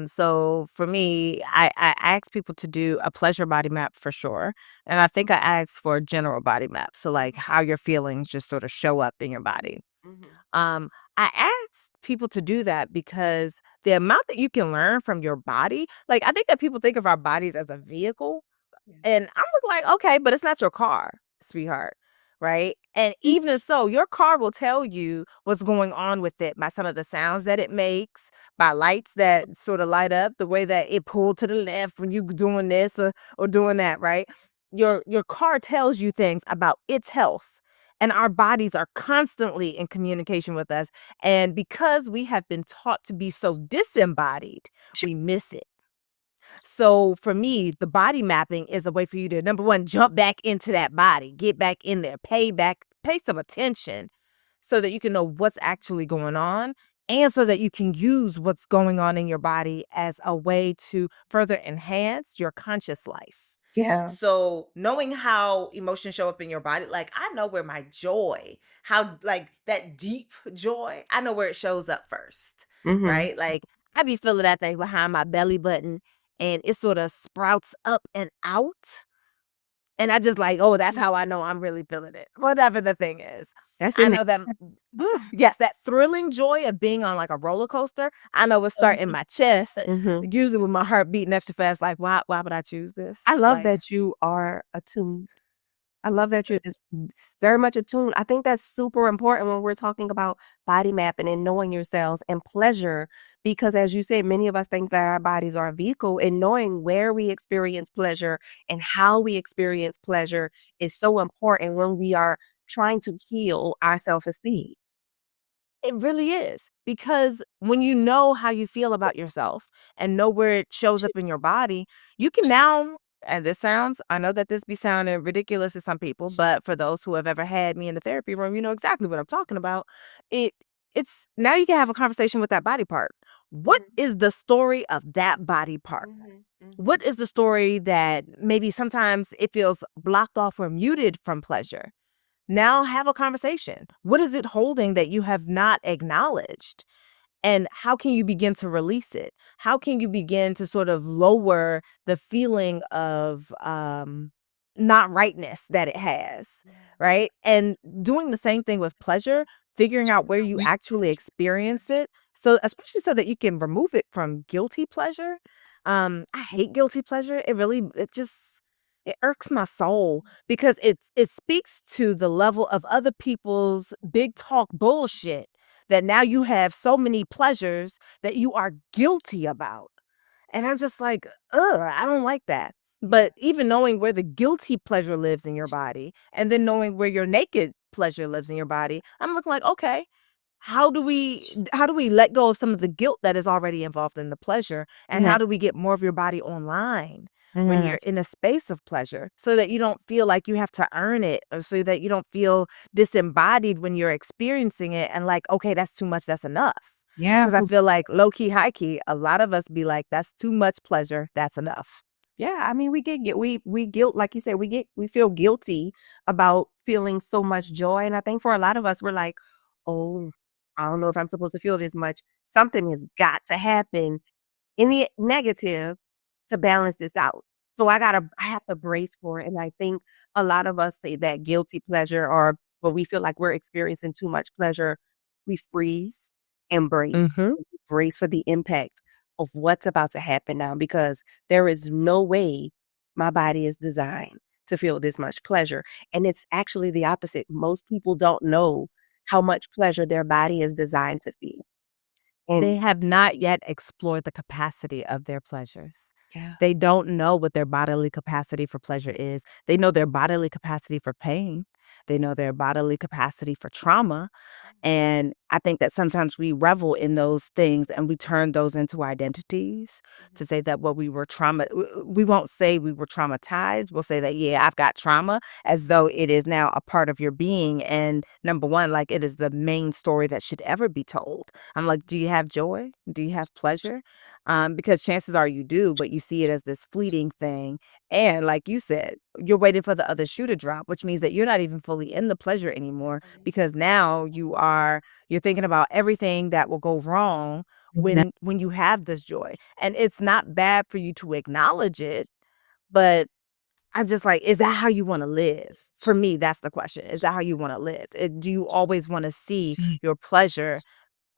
So for me, I ask people to do a pleasure body map for sure. And I think I ask for a general body map. So like how your feelings just sort of show up in your body. Mhm. Um, I ask people to do that because the amount that you can learn from your body, like I think that people think of our bodies as a vehicle, Yeah. and I'm looking like, "Okay, but it's not your car, sweetheart." Right? And Mhm. even so, your car will tell you what's going on with it by some of the sounds that it makes, by lights that sort of light up, the way that it pulled to the left when you doing this or doing that, right? Your car tells you things about its health. And our bodies are constantly in communication with us. And because we have been taught to be so disembodied, we miss it. So for me, the body mapping is a way for you to number one, jump back into that body, get back in there, pay some attention so that you can know what's actually going on and so that you can use what's going on in your body as a way to further enhance your conscious life. Yeah. So knowing how emotions show up in your body, like I know where my joy, how like that deep joy, I know where it shows up first, Mhm. right? Like I be feeling that thing behind my belly button and it sort of sprouts up and out. And I just like, "Oh, that's how I know I'm really feeling it." Whatever the thing is. That's I in know that yes, that thrilling joy of being on, like, a roller coaster, I know it start in my chest, Mhm. usually with my heart beating extra fast, like, "Why would I choose this?" I love Like that you are attuned. I love that you're just very much attuned. I think that's super important when we're talking about body mapping and knowing yourselves and pleasure, because as you said, many of us think that our bodies are a vehicle, and knowing where we experience pleasure and how we experience pleasure is so important when we are trying to heal our self-esteem. it really is, because when you know how you feel about yourself and know where it shows up in your body, you can now and this sounds I know that this be sounding ridiculous to some people, but for those who have ever had me in the therapy room, you know exactly what I'm talking about. It it's now you can have a conversation with that body part. What Mhm, is the story of that body part? mhm, mhm. What is the story that maybe sometimes it feels blocked off or muted from pleasure? Now have a conversation. What is it holding that you have not acknowledged? And how can you begin to release it? How can you begin to sort of lower the feeling of not rightness that it has, right? And doing the same thing with pleasure, figuring out where you actually experience it. So especially so that you can remove it from guilty pleasure. I hate guilty pleasure. It It irks my soul because it speaks to the level of other people's big talk bullshit that now you have so many pleasures that you are guilty about. And I'm just like, ugh, I don't like that. But even knowing where the guilty pleasure lives in your body and then knowing where your naked pleasure lives in your body, I'm looking like, okay, how do we let go of some of the guilt that is already involved in the pleasure? And Mhm. how do we get more of your body online when Mhm. you're in a space of pleasure so that you don't feel like you have to earn it or so that you don't feel disembodied when you're experiencing it and like, okay, that's too much, that's enough. Yeah, Because I 'cause feel like low key, high key, a lot of us be like, that's too much pleasure, that's enough. yeah, I mean, we get we guilt like you said, we feel guilty about feeling so much joy, and I think for a lot of us, we're like, "Oh, I don't know if I'm supposed to feel this much. Something has got to happen in the negative to balance this out. So I have to brace for it. And I think a lot of us say that guilty pleasure or when we feel like we're experiencing too much pleasure, we freeze and Mhm. brace for the impact of what's about to happen now because there is no way my body is designed to feel this much pleasure. And it's actually the opposite. Most people don't know how much pleasure their body is designed to feel. And They have not yet explored the capacity of their pleasures. yeah. They don't know what their bodily capacity for pleasure is. They know their bodily capacity for pain. They know their bodily capacity for trauma. And I think that sometimes we revel in those things and we turn those into identities to say that what we were we won't say we were traumatized. We'll say that, yeah, I've got trauma as though it is now a part of your being. And number one, like it is the main story that should ever be told. I'm like, do you have joy? Do you have pleasure? Because chances are you do, but you see it as this fleeting thing. And like you said, you're waiting for the other shoe to drop, which means that you're not even fully in the pleasure anymore because now you're thinking about everything that will go wrong when you have this joy. And it's not bad for you to acknowledge it, but I'm just like, is that how you want to live? For me, that's the question. Is that how you want to live? Do you always want to see your pleasure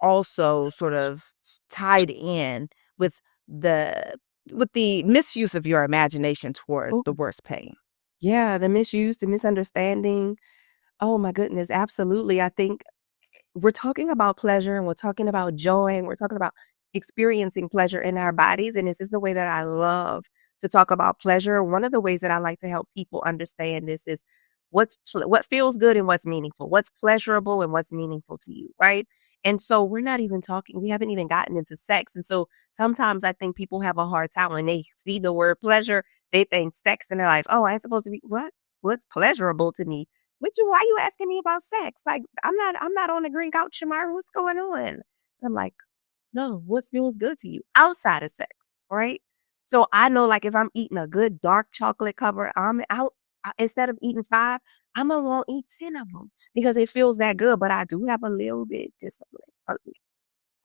also sort of tied in with the the misuse of your imagination toward Oh, the worst pain? yeah, the misuse, the misunderstanding. Oh my goodness, absolutely. I think we're talking about pleasure and we're talking about joy and we're talking about experiencing pleasure in our bodies. And this is the way that I love to talk about pleasure. One of the ways that I like to help people understand this is what feels good and what's meaningful, what's pleasurable and what's meaningful to you, right? And so we're not even talking, we haven't even gotten into sex. And so sometimes I think people have a hard time when they see the word pleasure, they think sex and they're like, oh, I'm supposed to be what? What's pleasurable to me? Why you asking me about sex? Like, I'm not on the green couch, Shamyra. What's going on? I'm like, no, what feels good to you outside of sex, right? So I know, like, if I'm eating a good dark chocolate cover, I'm out. Instead of eating five, I'm gonna want to eat 10 of them because it feels that good. But I do have a little bit discipline.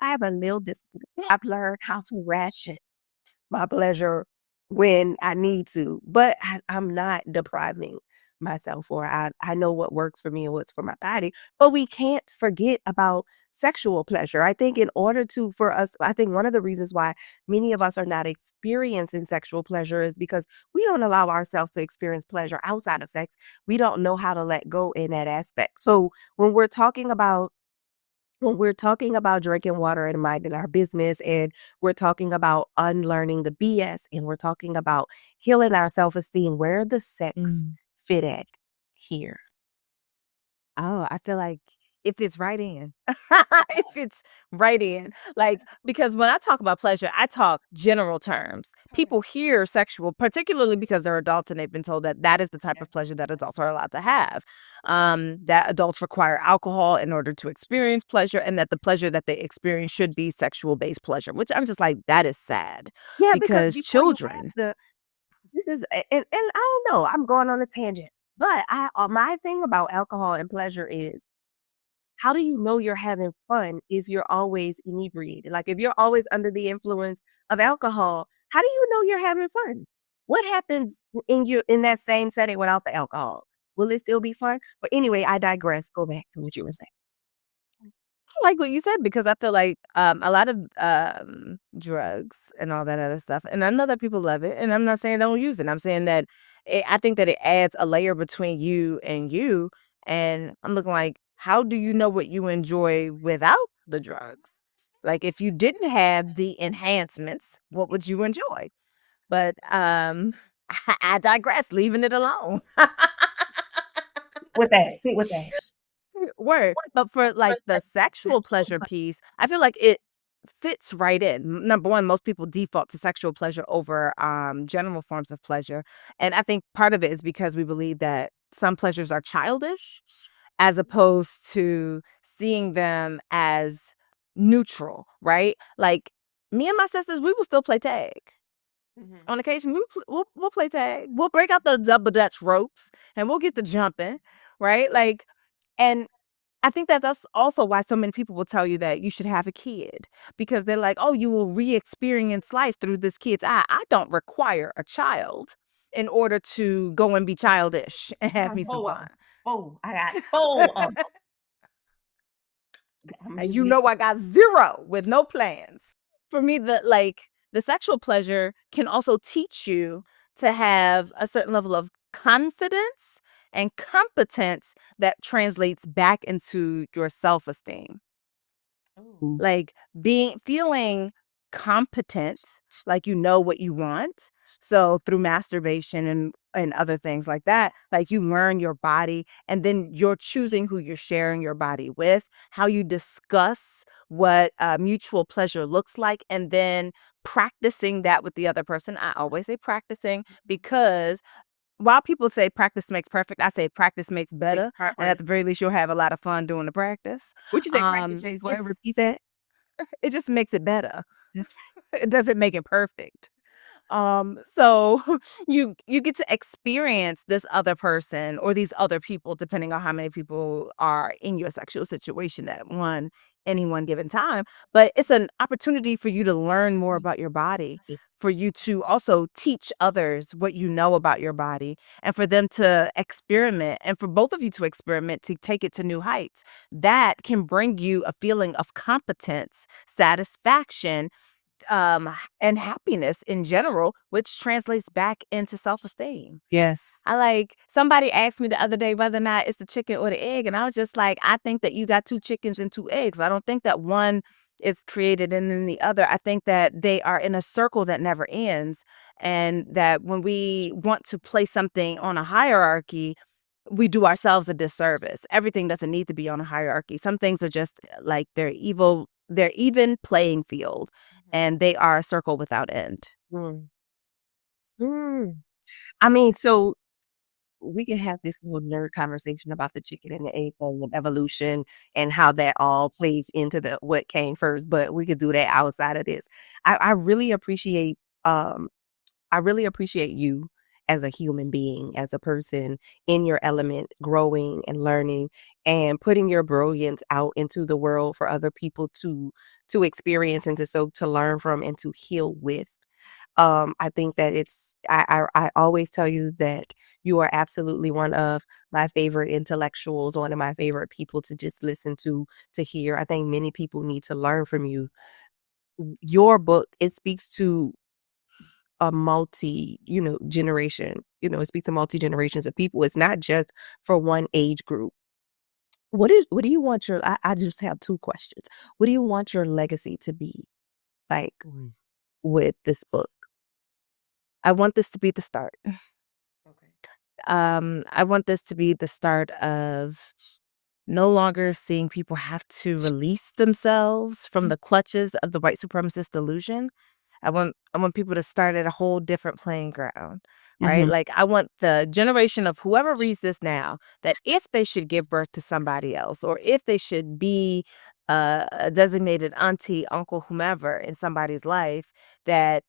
I have a little discipline. I've learned how to ration my pleasure when I need to, but I'm not depriving myself or I know what works for me and what's for my body. But we can't forget about sexual pleasure. I think in order to for us, I think one of the reasons why many of us are not experiencing sexual pleasure is because we don't allow ourselves to experience pleasure outside of sex. We don't know how to let go in that aspect. So when we're talking about drinking water and minding our business, and we're talking about unlearning the BS, and we're talking about healing our self esteem, where the sex Mm. fit at here? Oh, I feel like if it's right in, if it's right in, like, because when I talk about pleasure, I talk general terms. People hear sexual, particularly because they're adults and they've been told that that is the type of pleasure that adults are allowed to have. That adults require alcohol in order to experience pleasure, and that the pleasure that they experience should be sexual based pleasure, which I'm just like, that is sad Yeah, because because before you have children, the this is and I don't know, I'm going on a tangent, but my thing about alcohol and pleasure is how do you know you're having fun if you're always inebriated? Like if you're always under the influence of alcohol, how do you know you're having fun? What happens in that same setting without the alcohol? Will it still be fun? But anyway, I digress. Go back to what you were saying. I like what you said because I feel like a lot of drugs and all that other stuff, and I know that people love it, and I'm not saying don't use it. I'm saying that I think that it adds a layer between you and you. And I'm looking like, how do you know what you enjoy without the drugs? Like, if you didn't have the enhancements, what would you enjoy? But I digress, leaving it alone. With that, sit with that. Word. But for like the sexual pleasure piece, I feel like it fits right in. Number one, most people default to sexual pleasure over general forms of pleasure. And I think part of it is because we believe that some pleasures are childish as opposed to seeing them as neutral, right? Like me and my sisters, we will still play tag. Mhm. On occasion, we'll play tag. We'll break out the double dutch ropes and we'll get the jumping, right? Like, and I think that that's also why so many people will tell you that you should have a kid because they're like, oh, you will re-experience life through this kid's eye. I don't require a child in order to go and be childish and I have got me some 4 of fun. 'em. 4. I got 4 of 'em. I'm And just you getting know I got zero with no plans. For me, the sexual pleasure can also teach you to have a certain level of confidence and competence that translates back into your self-esteem. ooh. Like, feeling competent, like you know what you want. So through masturbation and other things like that, like you learn your body and then you're choosing who you're sharing your body with, how you discuss what mutual pleasure looks like, and then practicing that with the other person. I always say practicing because while people say practice makes perfect, I say practice makes Makes better. And at progress. the very least, you'll have a lot of fun doing the practice. What you say practice Um, makes what? Repeat that. it just makes it better. That's It doesn't make it perfect. So you get to experience this other person or these other people, depending on how many people are in your sexual situation at any one given time. But it's an opportunity for you to learn more about your body, right. for you to also teach others what you know about your body, and for them to experiment, and for both of you to experiment to take it to new heights. That can bring you a feeling of competence, satisfaction, and happiness in general, which translates back into self-esteem. Yes. I like somebody asked me the other day whether or not it's the chicken or the egg, and I was just like, I think that you got two chickens and two eggs. I don't think that one is created and then the other. I think that they are in a circle that never ends, and that when we want to place something on a hierarchy, we do ourselves a disservice. Everything doesn't need to be on a hierarchy. Some things are just like they're even playing field and they are a circle without end. Mm. Mm. I mean, so we can have this little nerd conversation about the chicken and the egg thing and evolution and how that all plays into the what came first, but we could do that outside of this. I really appreciate um I really appreciate you as a human being, as a person in your element, growing and learning and putting your brilliance out into the world for other people to experience and to learn from and to heal with. I think that I always tell you that you are absolutely one of my favorite intellectuals, one of my favorite people to just listen to hear. I think many people need to learn from you. Your book, it speaks to a multi, generation, it speaks to multi generations of people. It's not just for one age group. What do you want I just have two questions. What do you want your legacy to be like with this book? I want this to be the start. Okay. I want this to be the start of no longer seeing people have to release themselves from the clutches of the white supremacist delusion. I want people to start at a whole different playing ground, right? Mhm. Like I want the generation of whoever reads this now that if they should give birth to somebody else or if they should be a designated auntie, uncle, whomever in somebody's life, that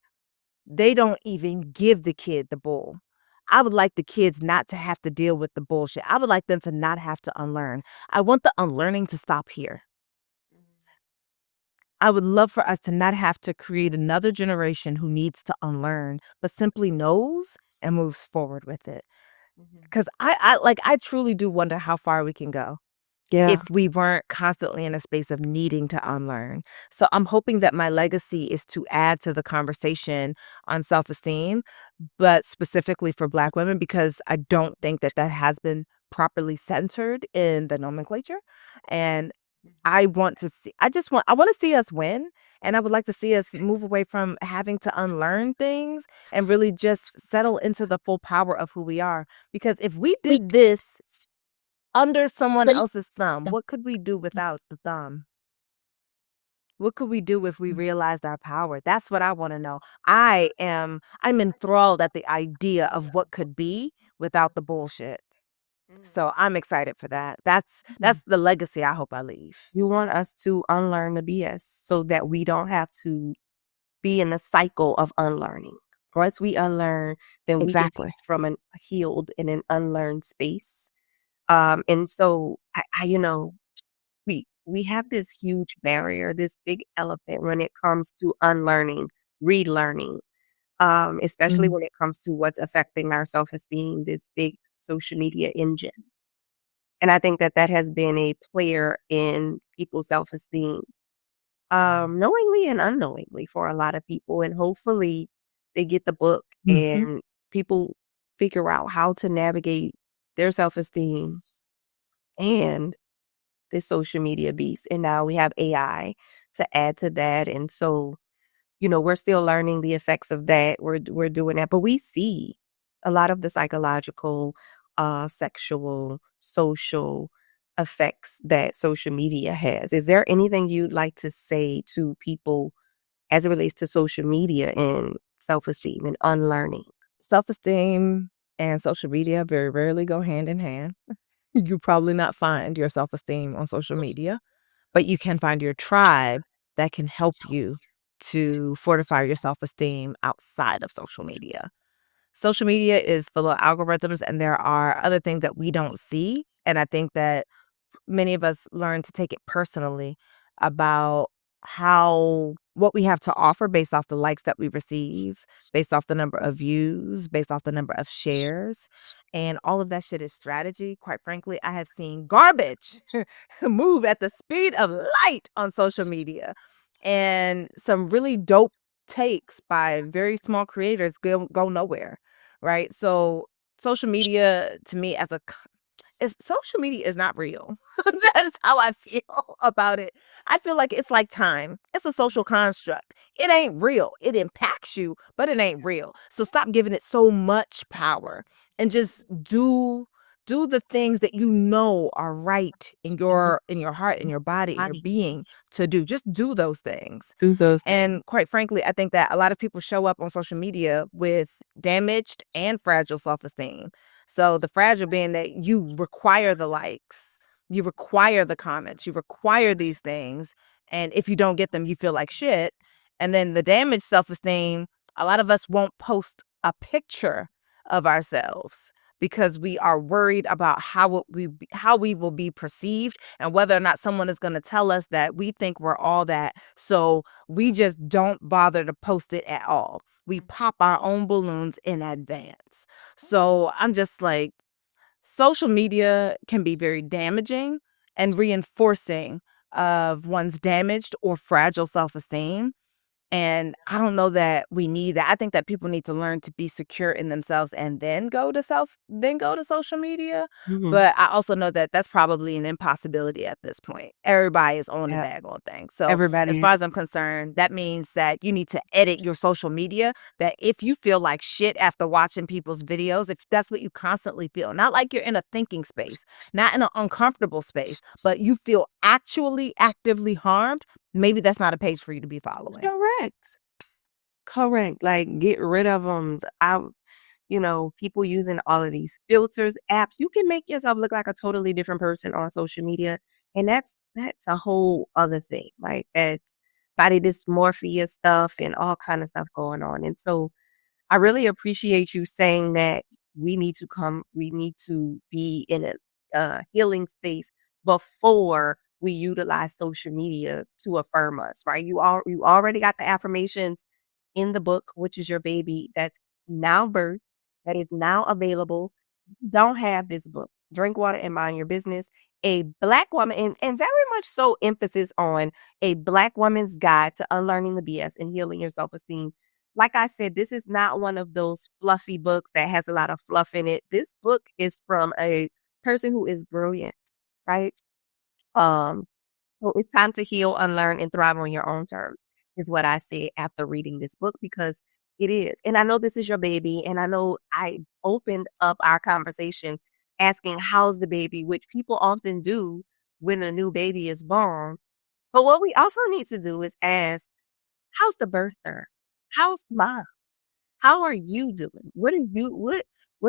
they don't even give the kid the bull. I would like the kids not to have to deal with the bullshit. I would like them to not have to unlearn. I want the unlearning to stop here. I would love for us to not have to create another generation who needs to unlearn, but simply knows and moves forward with it. Mhm. Because I truly do wonder how far we can go. Yeah. if we weren't constantly in a space of needing to unlearn. So I'm hoping that my legacy is to add to the conversation on self-esteem, but specifically for Black women, because I don't think that that has been properly centered in the nomenclature. And I want to see us win. And I would like to see us move away from having to unlearn things and really just settle into the full power of who we are. Because if we did this under someone else's thumb, what could we do without the thumb? What could we do if we realized our power? That's what I wanna know. I'm enthralled at the idea of what could be without the bullshit. So, I'm excited for that. That's the legacy I hope I leave. You want us to unlearn the BS so that we don't have to be in the cycle of unlearning. Once we unlearn, then we can Exactly. take from a healed and an unlearned space. And so we have this huge barrier, this big elephant when it comes to unlearning, relearning, especially Mhm. when it comes to what's affecting our self-esteem, this big social media engine. And I think that that has been a player in people's self-esteem, knowingly and unknowingly for a lot of people. And hopefully they get the book Mhm. and people figure out how to navigate their self-esteem and this social media beast. And now we have AI to add to that. And so, we're still learning the effects of that. We're doing that, but we see a lot of the psychological, sexual, social effects that social media has. Is there anything you'd like to say to people as it relates to social media and self-esteem and unlearning? Self-esteem and social media very rarely go hand in hand. You probably not find your self-esteem on social media, but you can find your tribe that can help you to fortify your self-esteem outside of social media. Social media is full of algorithms, and there are other things that we don't see, and I think that many of us learn to take it personally about how what we have to offer based off the likes that we receive, based off the number of views, based off the number of shares, and all of that shit is strategy. Quite frankly, I have seen garbage move at the speed of light on social media, and some really dope takes by very small creators go nowhere, right? So social media to me as a is social media is not real. That's how I feel about it. I feel like it's like time. It's a social construct. It ain't real. It impacts you, but it ain't real. So stop giving it so much power and just do the things that you know are right in your heart, in your body, in your being to do. Just do those things. Do those things. And quite frankly, I think that a lot of people show up on social media with damaged and fragile self-esteem. So the fragile being that you require the likes, you require the comments, you require these things. And if you don't get them, you feel like shit. And then the damaged self-esteem, a lot of us won't post a picture of ourselves because we are worried about how we will be perceived and whether or not someone is going to tell us that we think we're all that. So we just don't bother to post it at all. We pop our own balloons in advance. So I'm just like, social media can be very damaging and reinforcing of one's damaged or fragile self esteem. And I don't know that we need that. I think that people need to learn to be secure in themselves and then go to social media. Mhm. But I also know that that's probably an impossibility at this point. Everybody is on the Yeah. daggone thing. So as Everybody far is. as I'm concerned, that means that you need to edit your social media. That if you feel like shit after watching people's videos, if that's what you constantly feel, not like you're in a thinking space, not in an uncomfortable space, but you feel actually actively harmed, maybe that's not a page for you to be following. Correct. Correct. Like, get rid of them. People using all of these filters, apps. You can make yourself look like a totally different person on social media, and that's a whole other thing. Like, that's body dysmorphia stuff and all kind of stuff going on. And so I really appreciate you saying that we need to be in a healing space before we utilize social media to affirm us, right? You already got the affirmations in the book, which is your baby that's now birthed, that is now available. You don't have this book. Drink Water and Mind Your Business, a Black woman, and very much so emphasis on a Black woman's guide to unlearning the BS and healing your self esteem. Like I said, this is not one of those fluffy books that has a lot of fluff in it. This book is from a person who is brilliant, right? Um, so it's time to heal, unlearn, and thrive on your own terms, is what I said after reading this book because it is. And I know this is your baby. And I know I opened up our conversation asking, how's the baby, which people often do when a new baby is born. But what we also need to do is ask, how's the birther? How's mom? How are you doing? What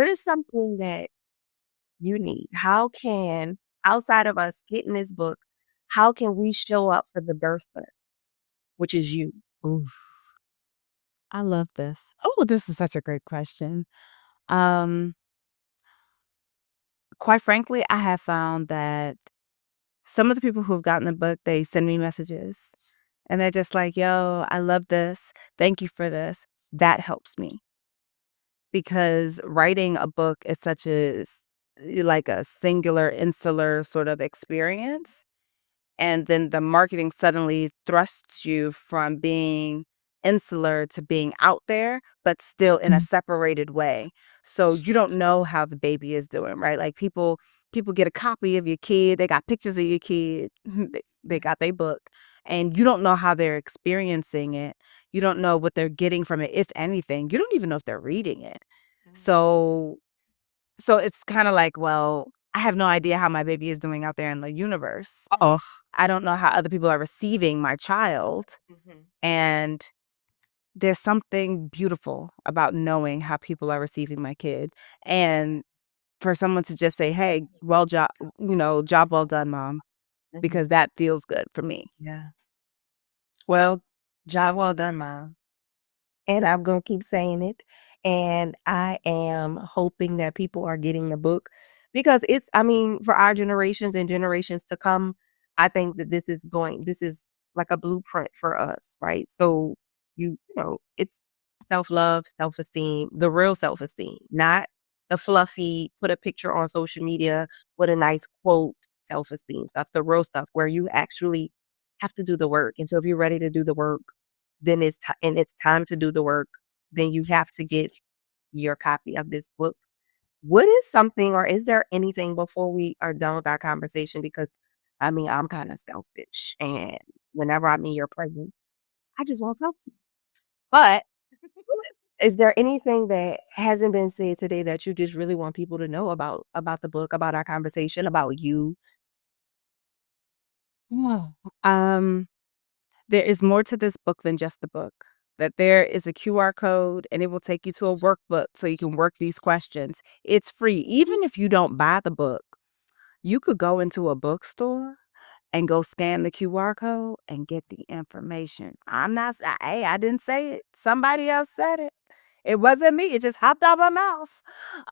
is something that you need? How can, outside of us getting this book, how can we show up for the birther, which is you? Ooh, I love this. Oh, this is such a great question. Um, Quite frankly, I have found that some of the people who have gotten the book, they send me messages and they're just like, yo, I love this. Thank you for this. That helps me because writing a book is such like a singular, insular sort of experience. And then the marketing suddenly thrusts you from being insular to being out there, but still in a separated way. So you don't know how the baby is doing, right? Like people get a copy of your kid, they got pictures of your kid, they got their book, and you don't know how they're experiencing it. You don't know what they're getting from it, if anything. You don't even know if they're reading it. So it's kind of like, well, I have no idea how my baby is doing out there in the universe. Oh, I don't know how other people are receiving my child. mhm. And there's something beautiful about knowing how people are receiving my kid. And for someone to just say, hey, well, job well done, mom, Mhm. because that feels good for me. Yeah. Well, job well done, mom. And I'm gonna keep saying it. And I am hoping that people are getting the book because it's, I mean, for our generations and generations to come, I think that this is like a blueprint for us, right? So it's self-love, self-esteem, the real self-esteem, not the fluffy, put a picture on social media with a nice quote self-esteem stuff, the real stuff where you actually have to do the work. And so if you're ready to do the work, then it's time to do the work, then you have to get your copy of this book. What is something or is there anything before we are done with our conversation? Because I mean, I'm kind of selfish and whenever I'm in your presence, I just want to talk to you. But is there anything that hasn't been said today that you just really want people to know about the book, about our conversation, about you? Oh. There is more to this book than just the book. That there is a QR code and it will take you to a workbook so you can work these questions. It's free. Even if you don't buy the book, you could go into a bookstore and go scan the QR code and get the information. I'm not, hey, I didn't say it. Somebody else said it. It wasn't me. It just hopped out my mouth.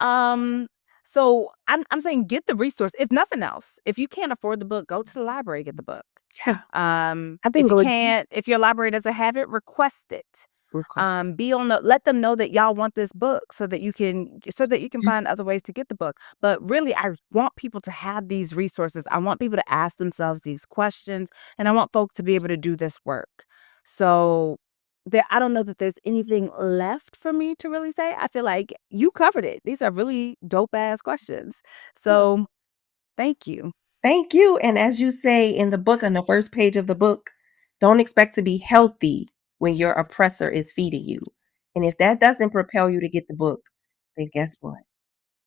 Um, so I'm saying get the resource. If nothing else, if you can't afford the book, go to the library, get the book. Yeah. I've been going If your library doesn't have it, request it. request. Be on the let them know that y'all want this book so that you can find other ways to get the book. But really, I want people to have these resources. I want people to ask themselves these questions, and I want folks to be able to do this work. So I don't know that there's anything left for me to really say. I feel like you covered it. These are really dope ass questions. So thank you. Thank you. And as you say in the book, on the first page of the book, don't expect to be healthy when your oppressor is feeding you. And if that doesn't propel you to get the book, then guess what?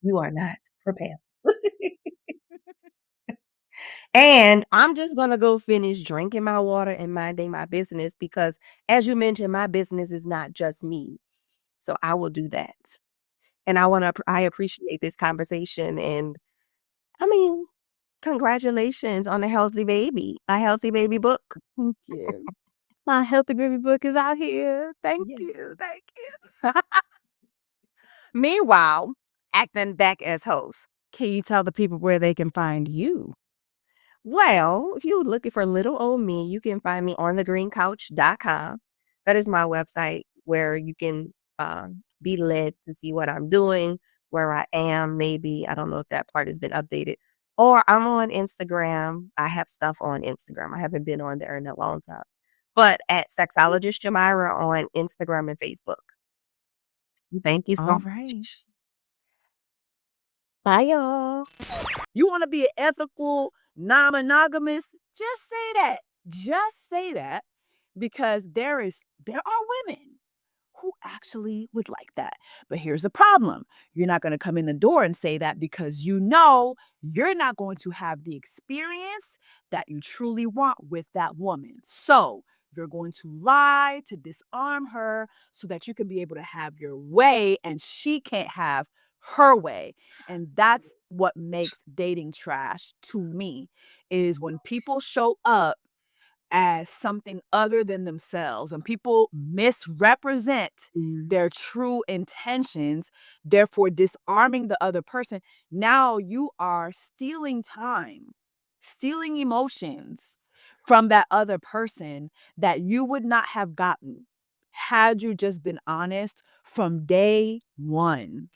You are not prepared. And I'm just going to go finish drinking my water and minding my business because, as you mentioned, my business is not just me. So I will do that. And I appreciate this conversation. And I mean, congratulations on a healthy baby book. Thank you. My healthy baby book is out here. Thank Yeah. you. Thank you. Meanwhile, acting back as host, can you tell the people where they can find you? Well, if you're looking for little old me, you can find me on thegreencouch.com. That is my website where you can be led to see what I'm doing, where I am, maybe. I don't know if that part has been updated. Or I'm on Instagram. I have stuff on Instagram. I haven't been on there in a long time. But at Sexologist Shamyra on Instagram and Facebook. Thank you so All much. right. Bye, y'all. You want to be an ethical, non-monogamous? Just say that. Just say that because there are women who actually would like that. But here's the problem. You're not going to come in the door and say that because you know you're not going to have the experience that you truly want with that woman. So you're going to lie to disarm her so that you can be able to have your way and she can't have her way. And that's what makes dating trash to me is when people show up as something other than themselves and people misrepresent Mm. their true intentions, therefore disarming the other person. Now you are stealing time, stealing emotions from that other person that you would not have gotten had you just been honest from day one.